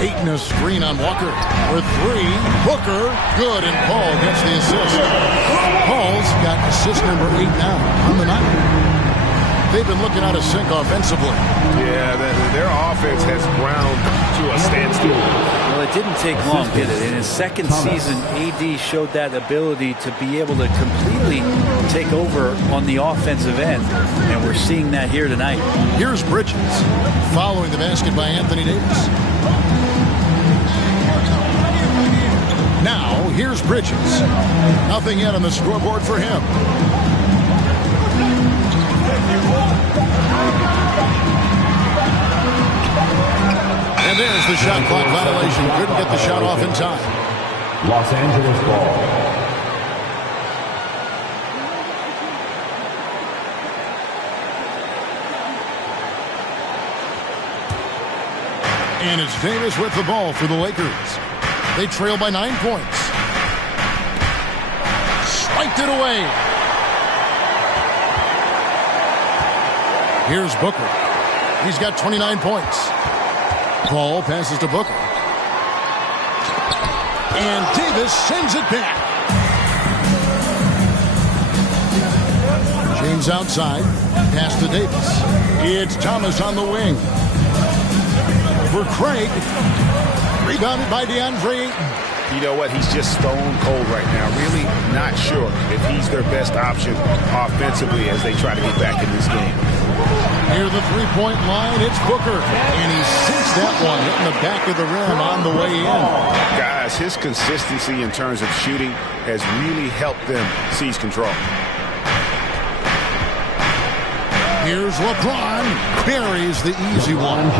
Ayton a screen on Walker. For 3. Booker. Good, and Paul gets the assist. Paul's got assist number 8 now on the night. They've been looking out of sync offensively. Yeah, their offense has ground to a standstill. Well, it didn't take long, did it? In his second season, AD showed that ability to be able to completely take over on the offensive end, and we're seeing that here tonight. Here's Bridges, following the basket by Anthony Davis. Now, here's Bridges. Nothing yet on the scoreboard for him. the shot clock violation. Couldn't get the shot off in time. Los Angeles ball. And it's Davis with the ball for the Lakers. They trail by 9 points. Spiked it away. Here's Booker. He's got 29 points. Ball passes to Booker. And Davis sends it back. James outside. Pass to Davis. It's Thomas on the wing. For Craig. Rebounded by DeAndre Ayton. You know what? He's just stone cold right now. Really not sure if he's their best option offensively as they try to get back in this game. Near the three-point line, it's Booker. And he sinks that one, hitting the back of the rim on the way in. Guys, his consistency in terms of shooting has really helped them seize control. Here's LeBron. Buries the easy one.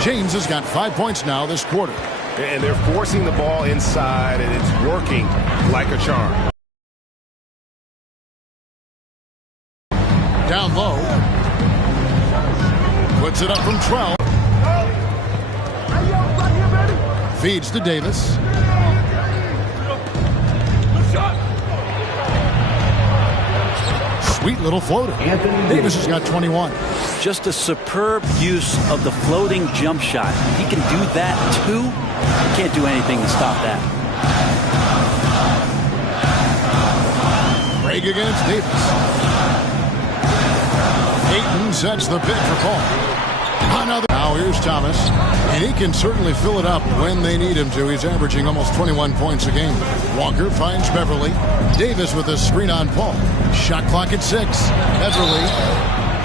James has got 5 points now this quarter. And they're forcing the ball inside, and it's working like a charm. Down low. Puts it up from 12. Feeds to Davis. Sweet little floater. Davis has got 21. Just a superb use of the floating jump shot. He can do that too. You can't do anything to stop that. Craig against Davis. Ayton sets the pick for Paul. Now here's Thomas. And he can certainly fill it up when they need him to. He's averaging almost 21 points a game. Walker finds Beverly. Davis with a screen on Paul. Shot clock at 6. Beverly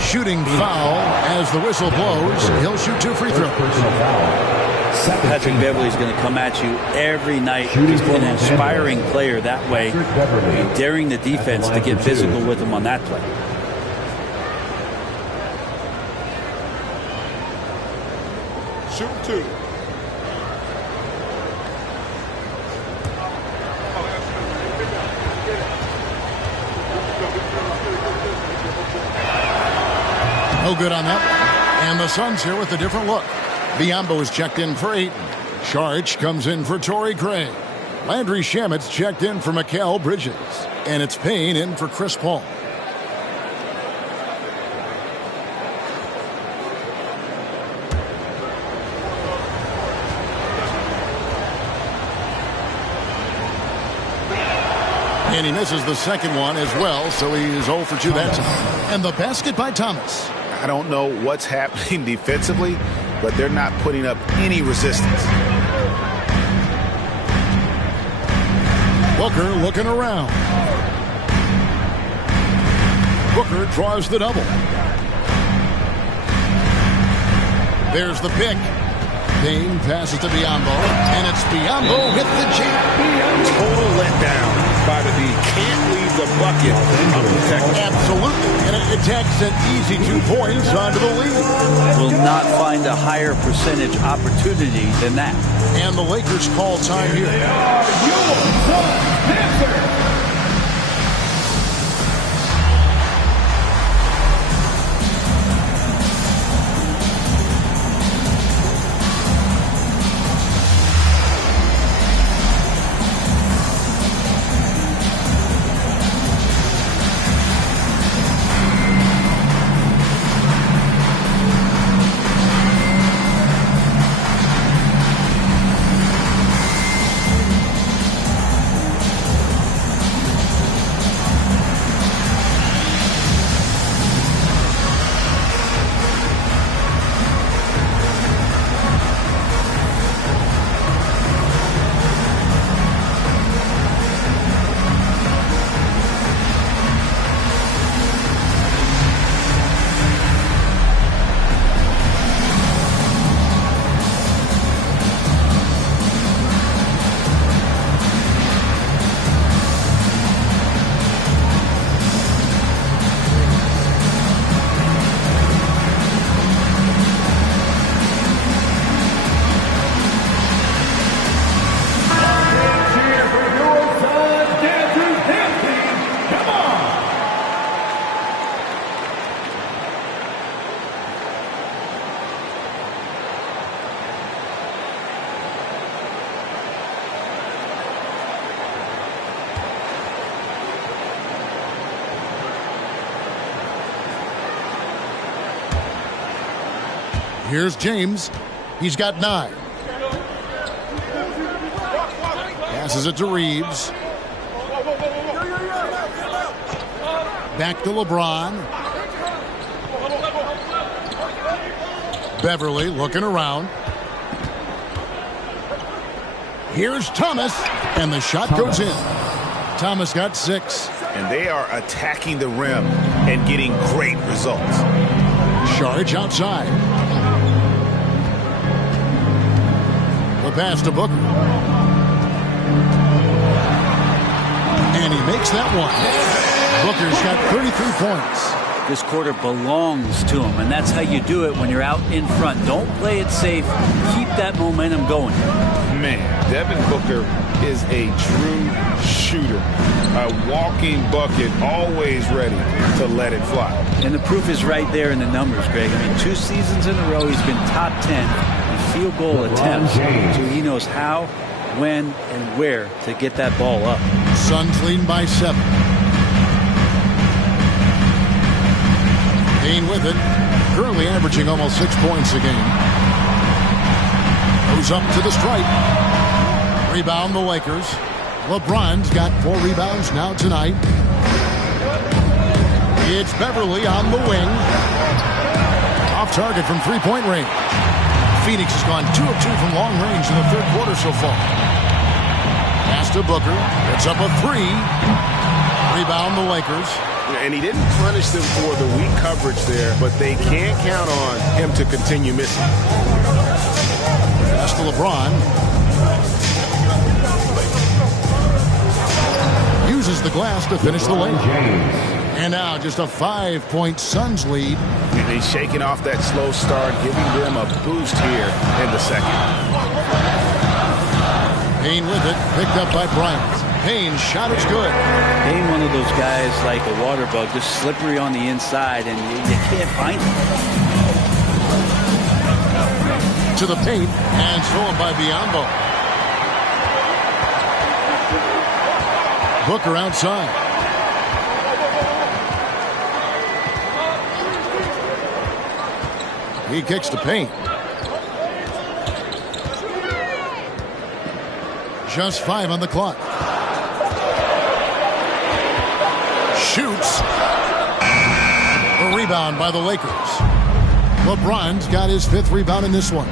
shooting foul as the whistle blows. He'll shoot 2 free throws. Patrick Beverly is going to come at you every night. He's been an inspiring player that way, daring the defense to get physical with him on that play. Shoot 2. No good on that one. And the Suns here with a different look. Biyombo is checked in for Ayton. Saric comes in for Torrey Craig. Landry Shamet's checked in for Mikal Bridges. And it's Payne in for Chris Paul. And he misses the second one as well, so he's 0 for 2 that time. And the basket by Thomas. I don't know what's happening defensively, but they're not putting up any resistance. Booker looking around. Booker draws the double. There's the pick. Payne passes to Biyombo, and it's Biyombo with the jam. Total letdown by the D. Can't leave the bucket unprotected. Absolutely. And it takes an easy 2 points onto the lead. Will not find a higher percentage opportunity than that. And the Lakers call time here. Here's James. He's got 9. Passes it to Reeves. Back to LeBron. Beverly looking around. Here's Thomas, and the shot goes in. Thomas got 6. And they are attacking the rim and getting great results. Saric outside. The pass to Booker. And he makes that one. Booker's got 33 points. This quarter belongs to him, and that's how you do it when you're out in front. Don't play it safe. Keep that momentum going. Man, Devin Booker is a true shooter. A walking bucket, always ready to let it fly. And the proof is right there in the numbers, Greg. I mean, 2 seasons in a row, he's been top 10 in field goal attempts. So he knows how, when, and where to get that ball up. Suns lead by 7. Payne with it. Currently averaging almost 6 points a game. Goes up to the stripe. Rebound the Lakers. LeBron's got 4 rebounds now tonight. It's Beverly on the wing. Off target from 3-point range. Phoenix has gone 2 of 2 from long range in the 3rd quarter so far. Pass to Booker. Gets up a 3. Rebound the Lakers. And he didn't punish them for the weak coverage there, but they can't count on him to continue missing. Pass to LeBron. Uses the glass to finish the lane. And now just a 5-point Suns lead. And he's shaking off that slow start, giving them a boost here in the second. Payne with it, picked up by Bryant. Payne's shot is good. Payne, one of those guys like a water bug, just slippery on the inside, and you can't find him. To the paint, and stolen by Biyombo. Booker outside. He kicks to Payne. Just 5 on the clock. Shoots. A rebound by the Lakers. LeBron's got his 5th rebound in this one.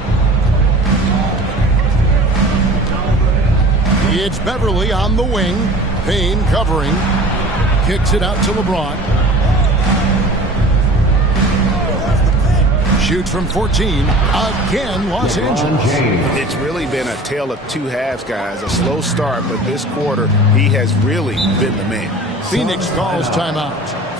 It's Beverly on the wing. Payne covering. Kicks it out to LeBron. Shoots from 14. Again, Los Angeles. It's really been a tale of 2 halves, guys. A slow start, but this quarter, he has really been the man. Phoenix calls timeout.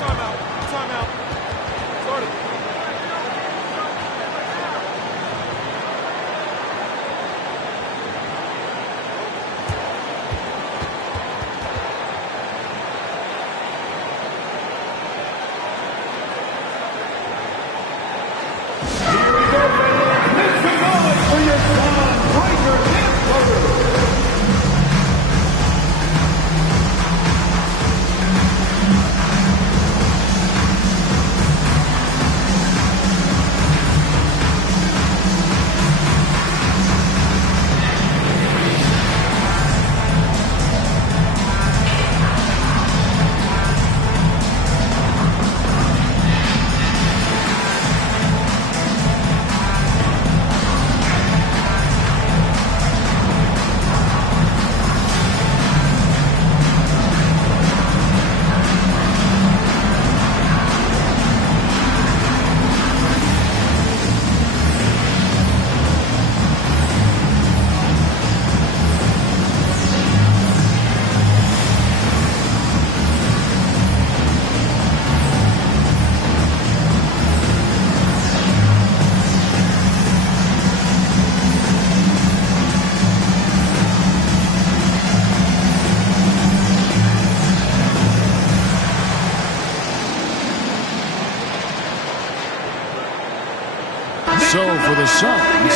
So for the Suns,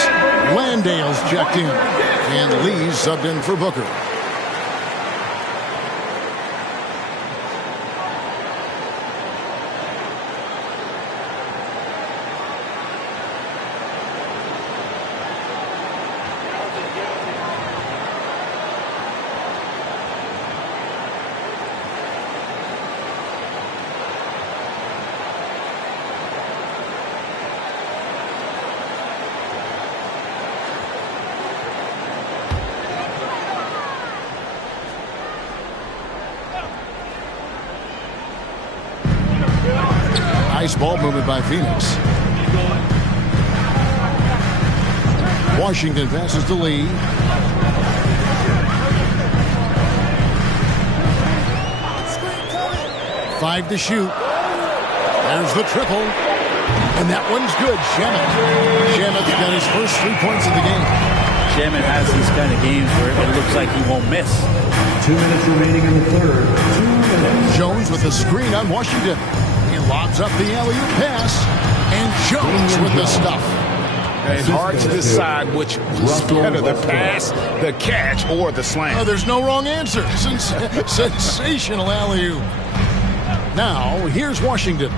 Landale's checked in, and Lee's subbed in for Booker. Nice ball movement by Phoenix. Washington passes to Lee. Five to shoot. There's the triple. And that one's good. Shamet got his first 3 points of the game. Shamet has these kind of games where it looks like he won't miss. 2 minutes remaining in the third. 2 minutes. Jones with the screen on Washington. He lobs up the alley-oop pass. And Jones with the stuff. It's hard to decide which was better, the pass, the catch, or the slam. Oh, there's no wrong answer. Sensational alley-oop. Now, here's Washington.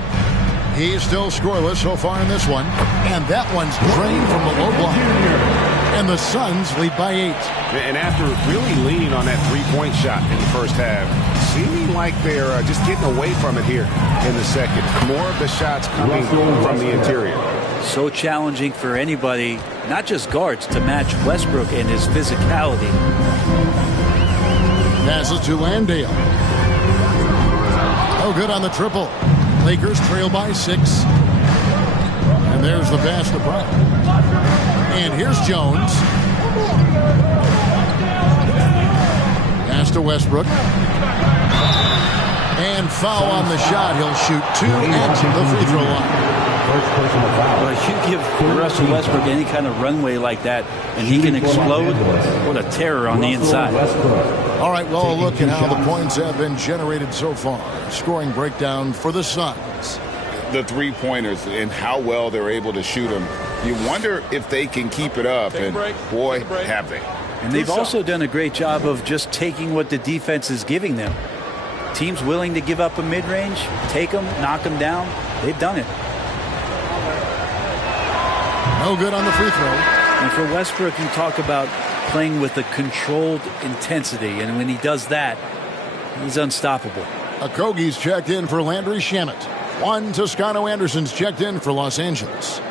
He's still scoreless so far in this one. And that one's drained from the low block. And the Suns lead by 8. And after really leaning on that three-point shot in the first half, seeming like they're just getting away from it here in the second. More of the shots coming from the interior. So challenging for anybody, not just guards, to match Westbrook and his physicality. Passes to Landale. Oh, good on the triple. Lakers trail by 6. And there's the pass to Brown. And here's Jones. Pass to Westbrook. And foul on the shot. He'll shoot 2 at the free throw line. Well, you give Russell Westbrook any kind of runway like that, and he can explode. What a terror on the inside. All right, well, look at how the points have been generated so far. Scoring breakdown for the Suns. The three-pointers and how well they're able to shoot them. You wonder if they can keep it up, and boy, have they. And they've also done a great job of just taking what the defense is giving them. Teams willing to give up a mid-range, take them, knock them down. They've done it. No good on the free throw. And for Westbrook, you talk about playing with a controlled intensity. And when he does that, he's unstoppable. Okogie's checked in for Landry Shamet. Juan Toscano Anderson's checked in for Los Angeles.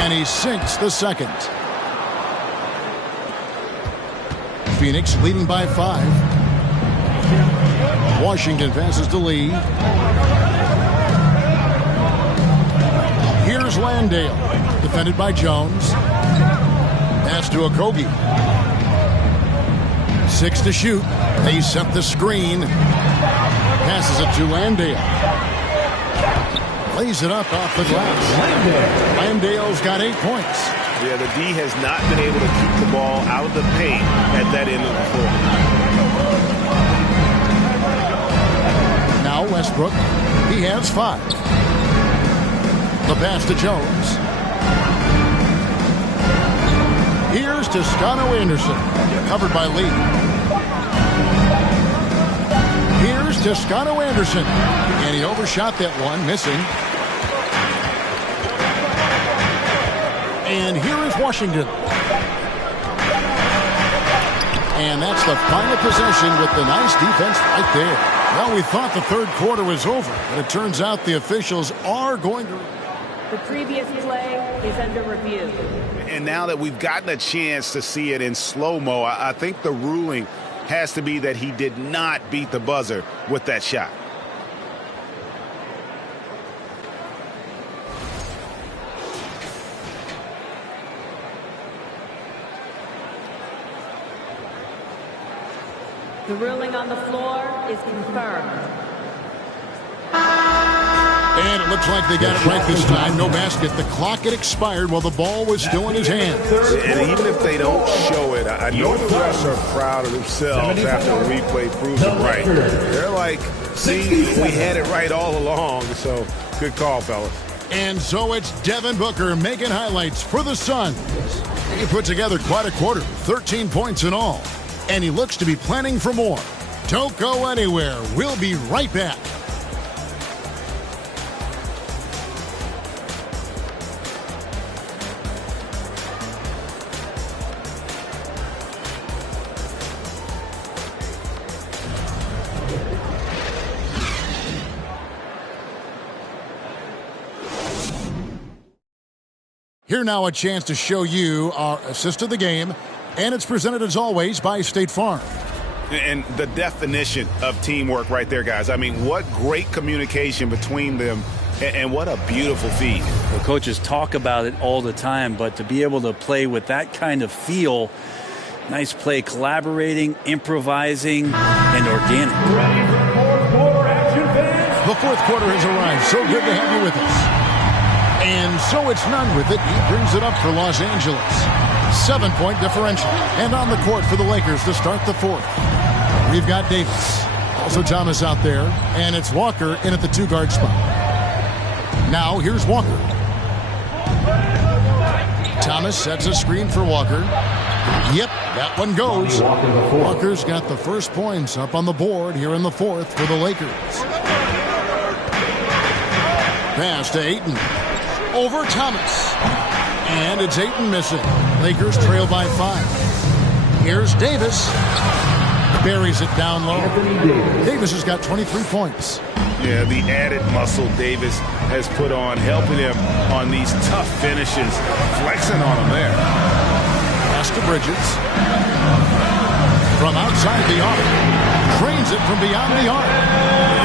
And he sinks the second. Phoenix leading by 5. Washington passes to Lee. Here's Landale. Defended by Jones. Pass to Okogie. 6 to shoot. They set the screen. Passes it to Landale. Lays it up off the glass. Landale's got 8 points. Yeah, the D has not been able to keep the ball out of the paint at that end of the floor. Now Westbrook. He has 5. The pass to Jones. Here's Toscano Anderson. Covered by Lee. Here's Toscano Anderson. And he overshot that one, missing. And here is Washington. And that's the final possession with the nice defense right there. Well, we thought the third quarter was over, but it turns out the officials are going to... The previous play is under review. And now that we've gotten a chance to see it in slow-mo, I think the ruling has to be that he did not beat the buzzer with that shot. The ruling on the floor is confirmed. And it looks like they got it right this time. No basket. The clock had expired while the ball was still in his hands. And even if they don't show it, I know the refs are proud of themselves after the replay proves it right. They're like, see, we had it right all along. So, good call, fellas. And so it's Devin Booker making highlights for the Suns. He put together quite a quarter, 13 points in all. And he looks to be planning for more. Don't go anywhere. We'll be right back. Here now a chance to show you our assist of the game And it's presented as always by State Farm. And the definition of teamwork right there, guys. I mean, what great communication between them, and what a beautiful feed. The coaches talk about it all the time, but to be able to play with that kind of feel, nice play, collaborating, improvising, and organic. The fourth quarter has arrived. So good to have you with us. And so it's Nunn with it. He brings it up for Los Angeles. 7-point differential. And on the court for the Lakers to start the fourth. We've got Davis. Also Thomas out there. And it's Walker in at the 2-guard spot. Now here's Walker. Thomas sets a screen for Walker. Yep, that one goes. Walker's got the first points up on the board here in the fourth for the Lakers. Pass to Ayton. Over Thomas. And it's Ayton missing. Lakers trail by 5. Here's Davis. Buries it down low. Davis has got 23 points. Yeah, the added muscle Davis has put on, helping him on these tough finishes, flexing on him there. Pass to Bridges. From outside the arc. Trains it from beyond the arc.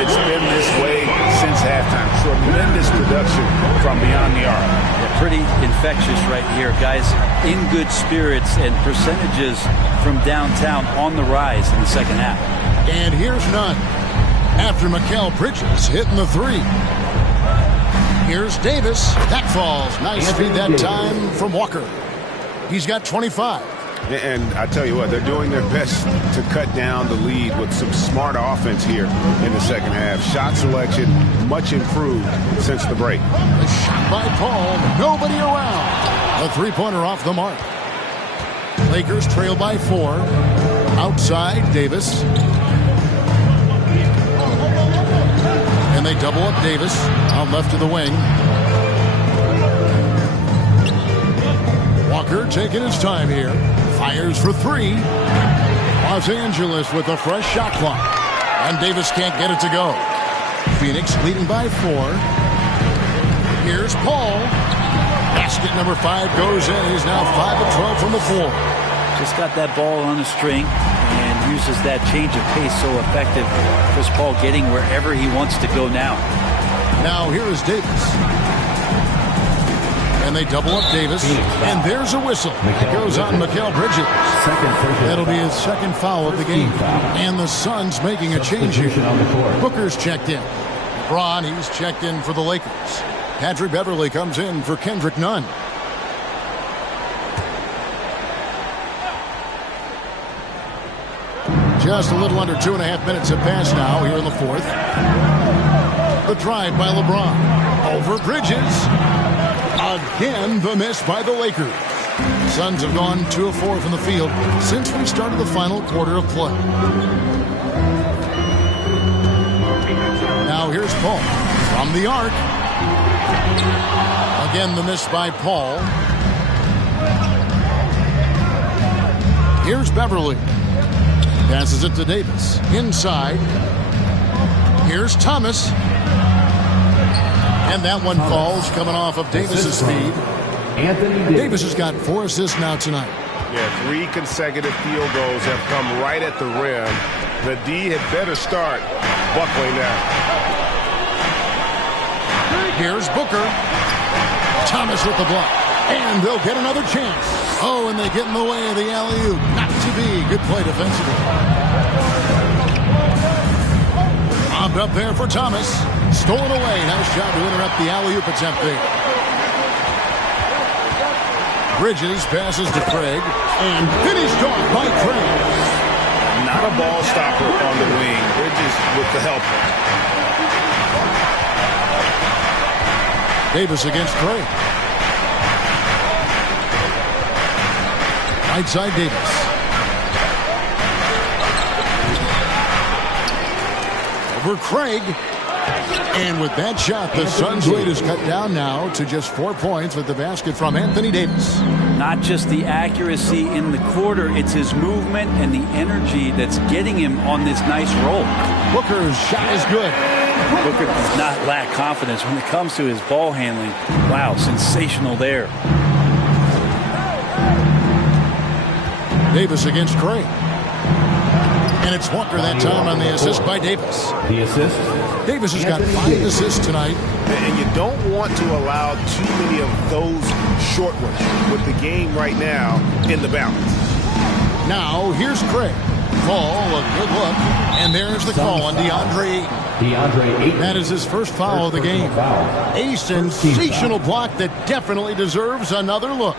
It's been this way since halftime. Tremendous production from beyond the arc. Yeah, pretty infectious right here. Guys in good spirits and percentages from downtown on the rise in the second half. And here's Nunn. After Mikal Bridges hitting the 3. Here's Davis. That falls. Nice feed that time from Walker. He's got 25. And I tell you what, they're doing their best to cut down the lead with some smart offense here in the second half. Shot selection much improved since the break. A shot by Paul. Nobody around. A 3-pointer off the mark. Lakers trail by 4. Outside, Davis. And they double up Davis out left of the wing. Walker taking his time here. Fires for 3. Los Angeles with a fresh shot clock. And Davis can't get it to go. Phoenix leading by 4. Here's Paul. Basket number 5 goes in. He's now 5 of 12 from the floor. Just got that ball on the string and uses that change of pace so effective. Chris Paul getting wherever he wants to go now. Now here is Davis. And they double up Davis. And there's a whistle. It goes on Mikal Bridges. That'll be his second foul of the game. And the Suns making a change here. Booker's checked in. LeBron, he's checked in for the Lakers. Patrick Beverley comes in for Kendrick Nunn. Just a little under 2.5 minutes have passed now here in the fourth. The drive by LeBron. Over Bridges. Again, the miss by the Lakers. Suns have gone 2 of 4 from the field since we started the final quarter of play. Now here's Paul from the arc. Again, the miss by Paul. Here's Beverley. Passes it to Davis. Inside. Here's Thomas. And that one falls coming off of Davis's speed. Davis has got 4 assists now tonight. Yeah, 3 consecutive field goals have come right at the rim. The D had better start buckling now. Here's Booker. Thomas with the block. And they'll get another chance. Oh, and they get in the way of the alley-oop. Not to be. Good play defensively. Bobbed up there for Thomas. Stolen away. Nice job to interrupt the alley-oop attempt there. Bridges passes to Craig. And finished off by Craig. Not a ball stopper on the wing. Bridges with the help. Davis against Craig. Right side Davis. Over Craig. And with that shot, the Suns' lead is cut down now to just 4 points with the basket from Anthony Davis. Not just the accuracy in the quarter, it's his movement and the energy that's getting him on this nice roll. Booker's shot is good. Booker does not lack confidence when it comes to his ball handling. Wow, sensational there. Davis against Craig. And it's Walker that time on the assist by Davis. The assist. Davis has got 5 assists tonight. And you don't want to allow too many of those short ones with the game right now in the balance. Now, here's Craig. Call, a good look. And there's the call on DeAndre Ayton. That is his first foul of the game. A sensational block that definitely deserves another look.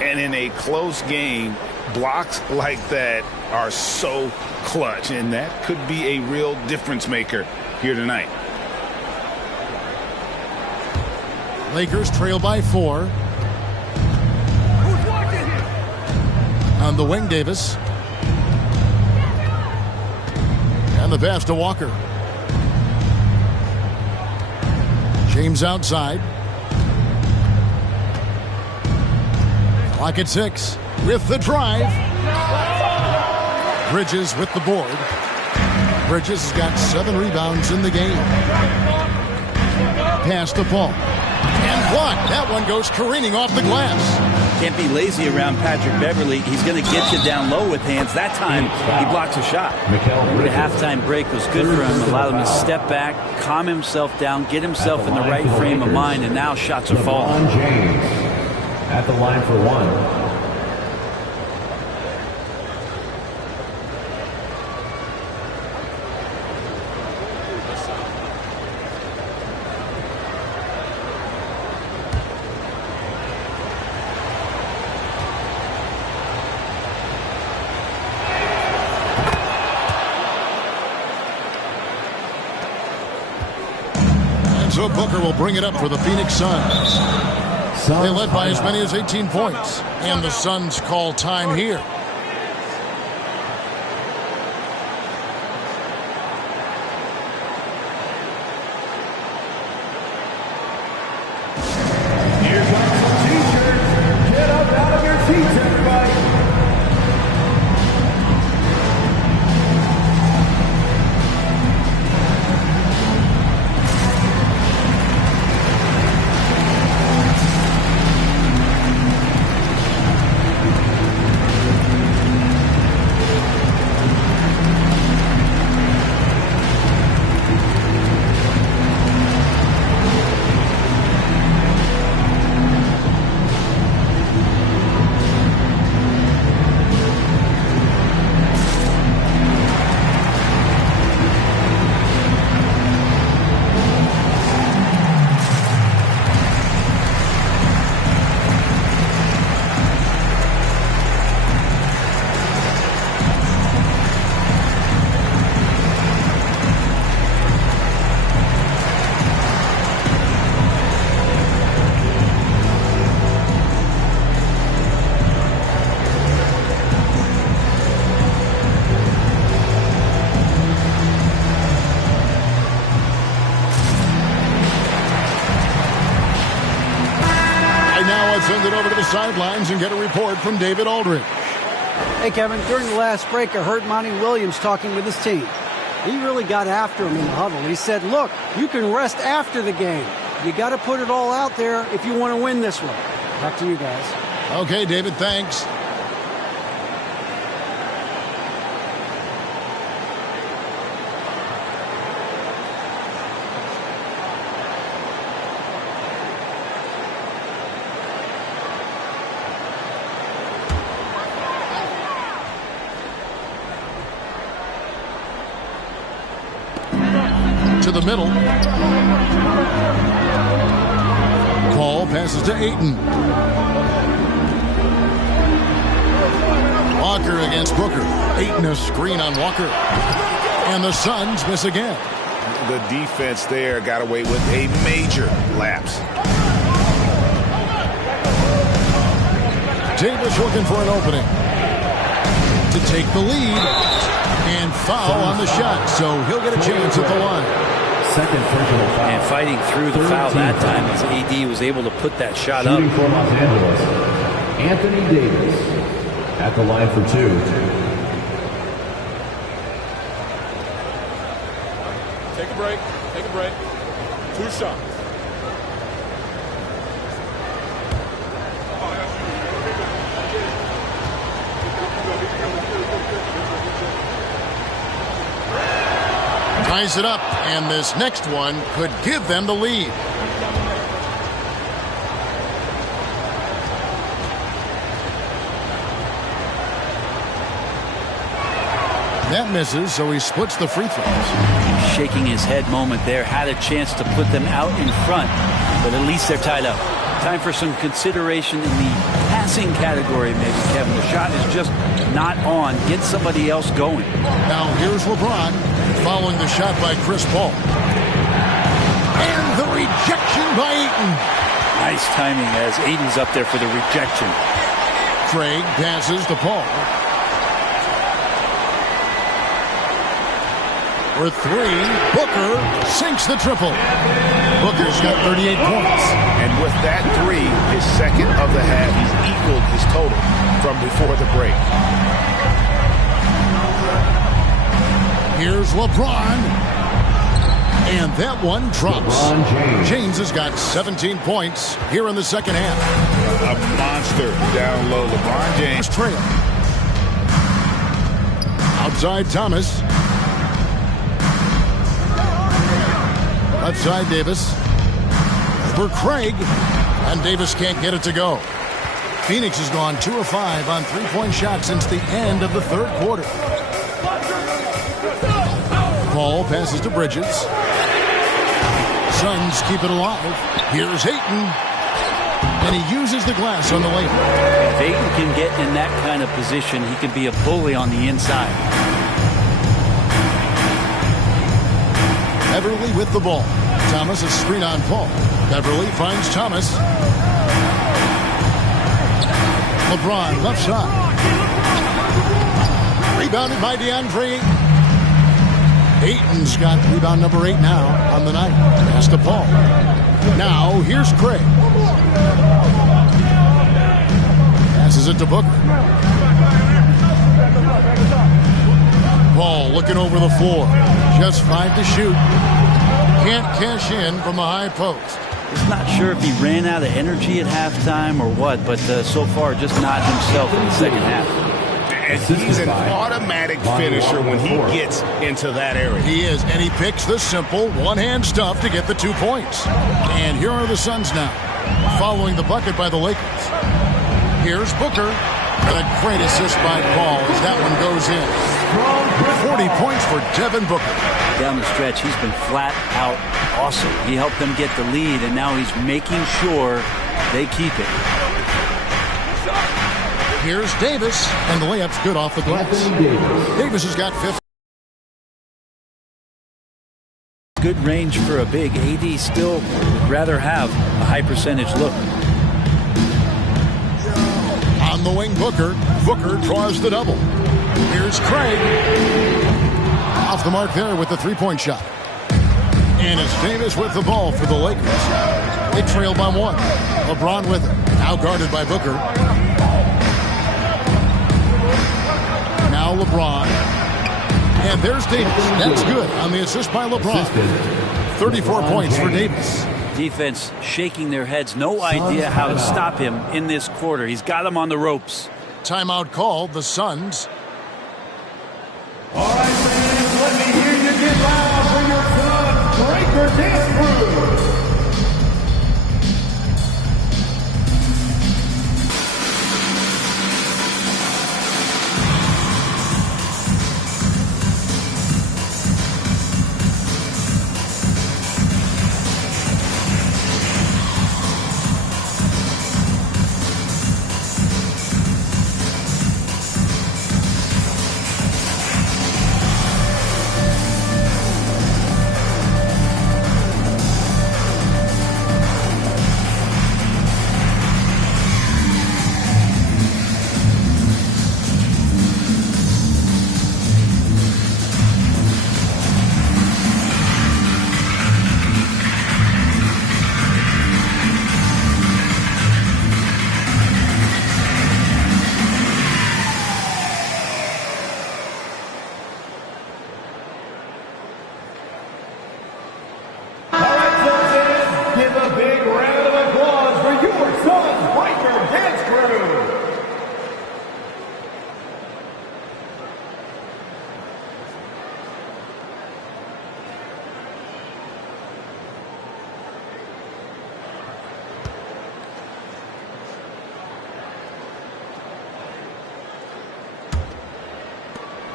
And in a close game, blocks like that are so clutch, and that could be a real difference maker here tonight. Lakers trail by 4. On the wing, Davis. And the pass to Walker. James outside. Clock at 6 with the drive. Bridges with the board. Bridges has got 7 rebounds in the game. Pass to Paul. And blocked. That one goes careening off the glass. Can't be lazy around Patrick Beverly. He's going to get you down low with hands. That time, he blocks a shot. The halftime break was good for him. Allowed him to step back, calm himself down, get himself in the right frame of mind, and now shots are falling. LeBron James at the line for 1. So Booker will bring it up for the Phoenix Suns. They led by as many as 18 points. And the Suns call time here. Here comes the t-shirts. Get up out of your seats, everybody. Send it over to the sidelines and get a report from David Aldridge. Hey, Kevin, during the last break, I heard Monty Williams talking with his team. He really got after him in the huddle. He said, look, you can rest after the game. You got to put it all out there if you want to win this one. Back to you guys. Okay, David, thanks. To the middle. Call passes to Ayton. Walker against Booker. Ayton a screen on Walker. And the Suns miss again. The defense there got away with a major lapse. Davis looking for an opening to take the lead. And foul on the shot, so he'll get a chance at the line. Second personal foul. And fighting through the foul that time as AD was able to put that shot up. Shooting for Los Angeles, Anthony Davis at the line for 2. Take a break. Take a break. 2 shots. ties it up, and this next one could give them the lead. That misses, so he splits the free throws. Shaking his head moment there. Had a chance to put them out in front, but at least they're tied up. Time for some consideration in the passing category, maybe, Kevin. The shot is just not on. Get somebody else going. Now here's LeBron following the shot by Chris Paul. And the rejection by Ayton. Nice timing as Ayton's up there for the rejection. Craig passes to Paul. For three, Booker sinks the triple. Booker's got 38 points. And with that three, his second of the half, he's equaled his total from before the break. Here's LeBron. And that one drops. James has got 17 points here in the second half. A monster down low. LeBron James. Trail. Outside Thomas. Left side Davis. For Craig. And Davis can't get it to go. Phoenix has gone 2 of 5 on three-point shots since the end of the third quarter. Paul passes to Bridges. Suns keep it alive. Here's Ayton. And he uses the glass on the layup. If Ayton can get in that kind of position, he can be a bully on the inside. Beverly with the ball. Thomas is screen on Paul. Beverly finds Thomas. LeBron left side. Rebounded by DeAndre. Ayton's got rebound number 8 now on the night. Pass to Paul. Now here's Craig. Passes it to Booker. Paul looking over the floor. Just 5 to shoot. Can't cash in from the high post. He's not sure if he ran out of energy at halftime or what, but so far just not himself in the second half. And he's an automatic finisher when he gets into that area. He is, and he picks the simple one-hand stuff to get the 2 points. And here are the Suns now, following the bucket by the Lakers. Here's Booker, and a great assist by Paul as that one goes in. 40 points for Devin Booker. Down the stretch, he's been flat out awesome. He helped them get the lead, and now he's making sure they keep it. Here's Davis, and the layup's good off the glass. Davis has got 50. Good range for a big. AD still would rather have a high percentage look. On the wing, Booker. Booker draws the double. Here's Craig. Off the mark there with the three-point shot. And it's Davis with the ball for the Lakers. They trail by 1. LeBron with it. Now guarded by Booker. Now LeBron. And there's Davis. That's good on the assist by LeBron. 34 points for Davis. Defense shaking their heads. No idea how to stop him in this quarter. He's got him on the ropes. Timeout called. The Suns. All right, fans, let me hear you get loud for your Suns Breaker Dance Crew.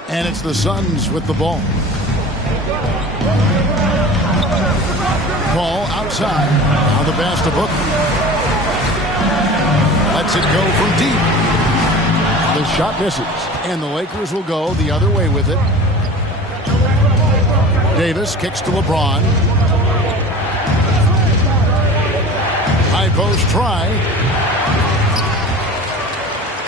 And it's the Suns with the ball. Ball outside. Now the pass to Booker. Lets it go from deep. The shot misses. And the Lakers will go the other way with it. Davis kicks to LeBron. High post try.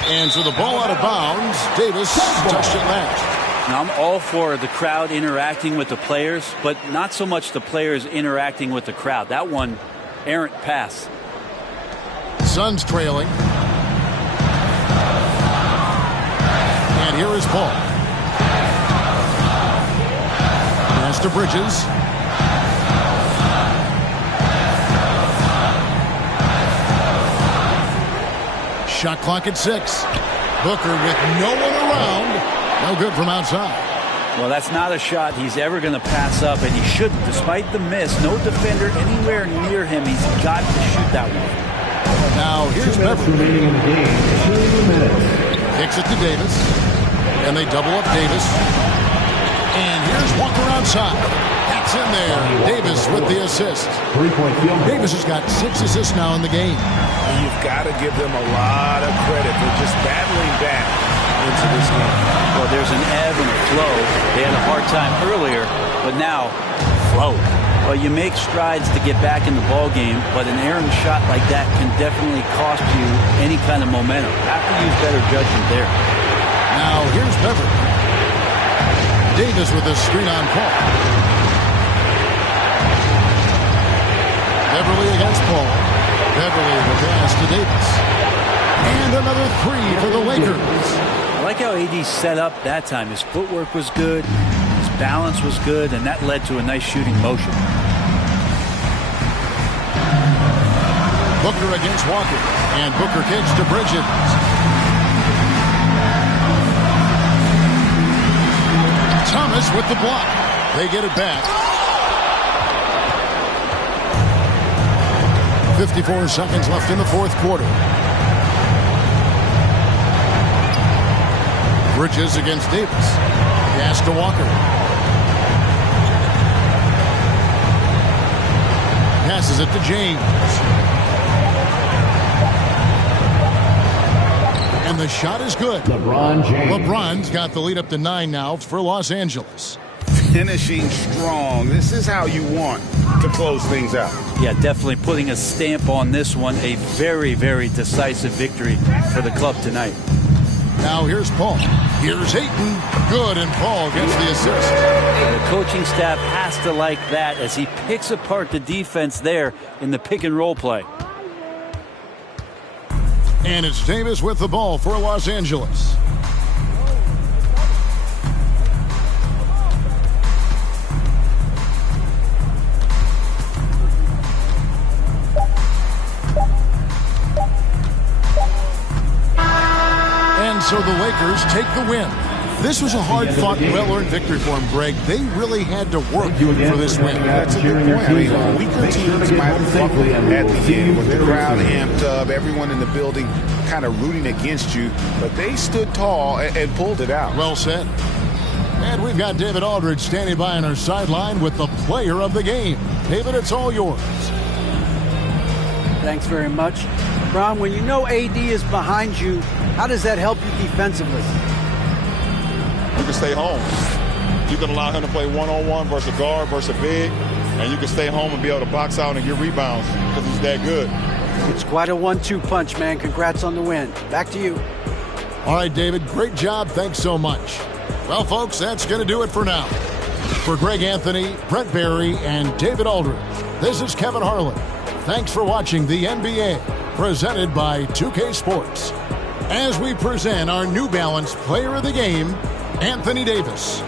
And so the ball out of bounds. Davis touched it last. Now, I'm all for the crowd interacting with the players, but not so much the players interacting with the crowd. That one, errant pass. Suns trailing. And here is Paul. Pass to Bridges. Shot clock at 6. Booker with no one around. No good from outside. Well, that's not a shot he's ever going to pass up, and he shouldn't. Despite the miss, no defender anywhere near him. He's got to shoot that one. Now, here's Beverly. Remaining in the game, 2 minutes. Kicks it to Davis. And they double up Davis. And here's Walker outside. That's in there. Davis with the assist. 3-point field goal. Davis has got 6 assists now in the game. And you've got to give them a lot of credit for just battling back into this game. Well, there's an ebb and a flow. They had a hard time earlier, but now, flow. Well, you make strides to get back in the ball game, but an errant shot like that can definitely cost you any kind of momentum. Have to use better judgment there. Now, here's Beverly. Davis with a screen on Paul. Beverly against Paul. Beverly the pass to Davis. And another 3 for the Lakers. I like how AD set up that time. His footwork was good, his balance was good, and that led to a nice shooting motion. Booker against Walker, and Booker kicks to Bridges. Thomas with the block. They get it back. 54 seconds left in the fourth quarter. Bridges against Davis. Pass to Walker. Passes it to James. And the shot is good. LeBron James. LeBron's got the lead up to 9 now for Los Angeles. Finishing strong. This is how you want to close things out. Yeah, definitely putting a stamp on this one. A very, very decisive victory for the club tonight. Now here's Paul. Here's Ayton. Good, and Paul gets the assist. The coaching staff has to like that as he picks apart the defense there in the pick and roll play. And it's Davis with the ball for Los Angeles. And so the Lakers take the win. This was a hard-fought, well-earned victory for them, Greg. They really had to work for this win. That's a good point. I mean, weaker teams might have fumbled at the end with the crowd amped up, everyone in the building kind of rooting against you, but they stood tall and pulled it out. Well said. And we've got David Aldridge standing by on our sideline with the player of the game. David, it's all yours. Thanks very much. Ron, when you know AD is behind you, how does that help you defensively? You can stay home. You can allow him to play one-on-one versus a guard versus a big, and you can stay home and be able to box out and get rebounds because he's that good. It's quite a 1-2 punch, man. Congrats on the win. Back to you. All right, David, great job. Thanks so much. Well, folks, that's going to do it for now. For Greg Anthony, Brent Barry, and David Aldridge, this is Kevin Harlan. Thanks for watching the NBA, presented by 2K Sports. As we present our New Balance Player of the Game, Anthony Davis.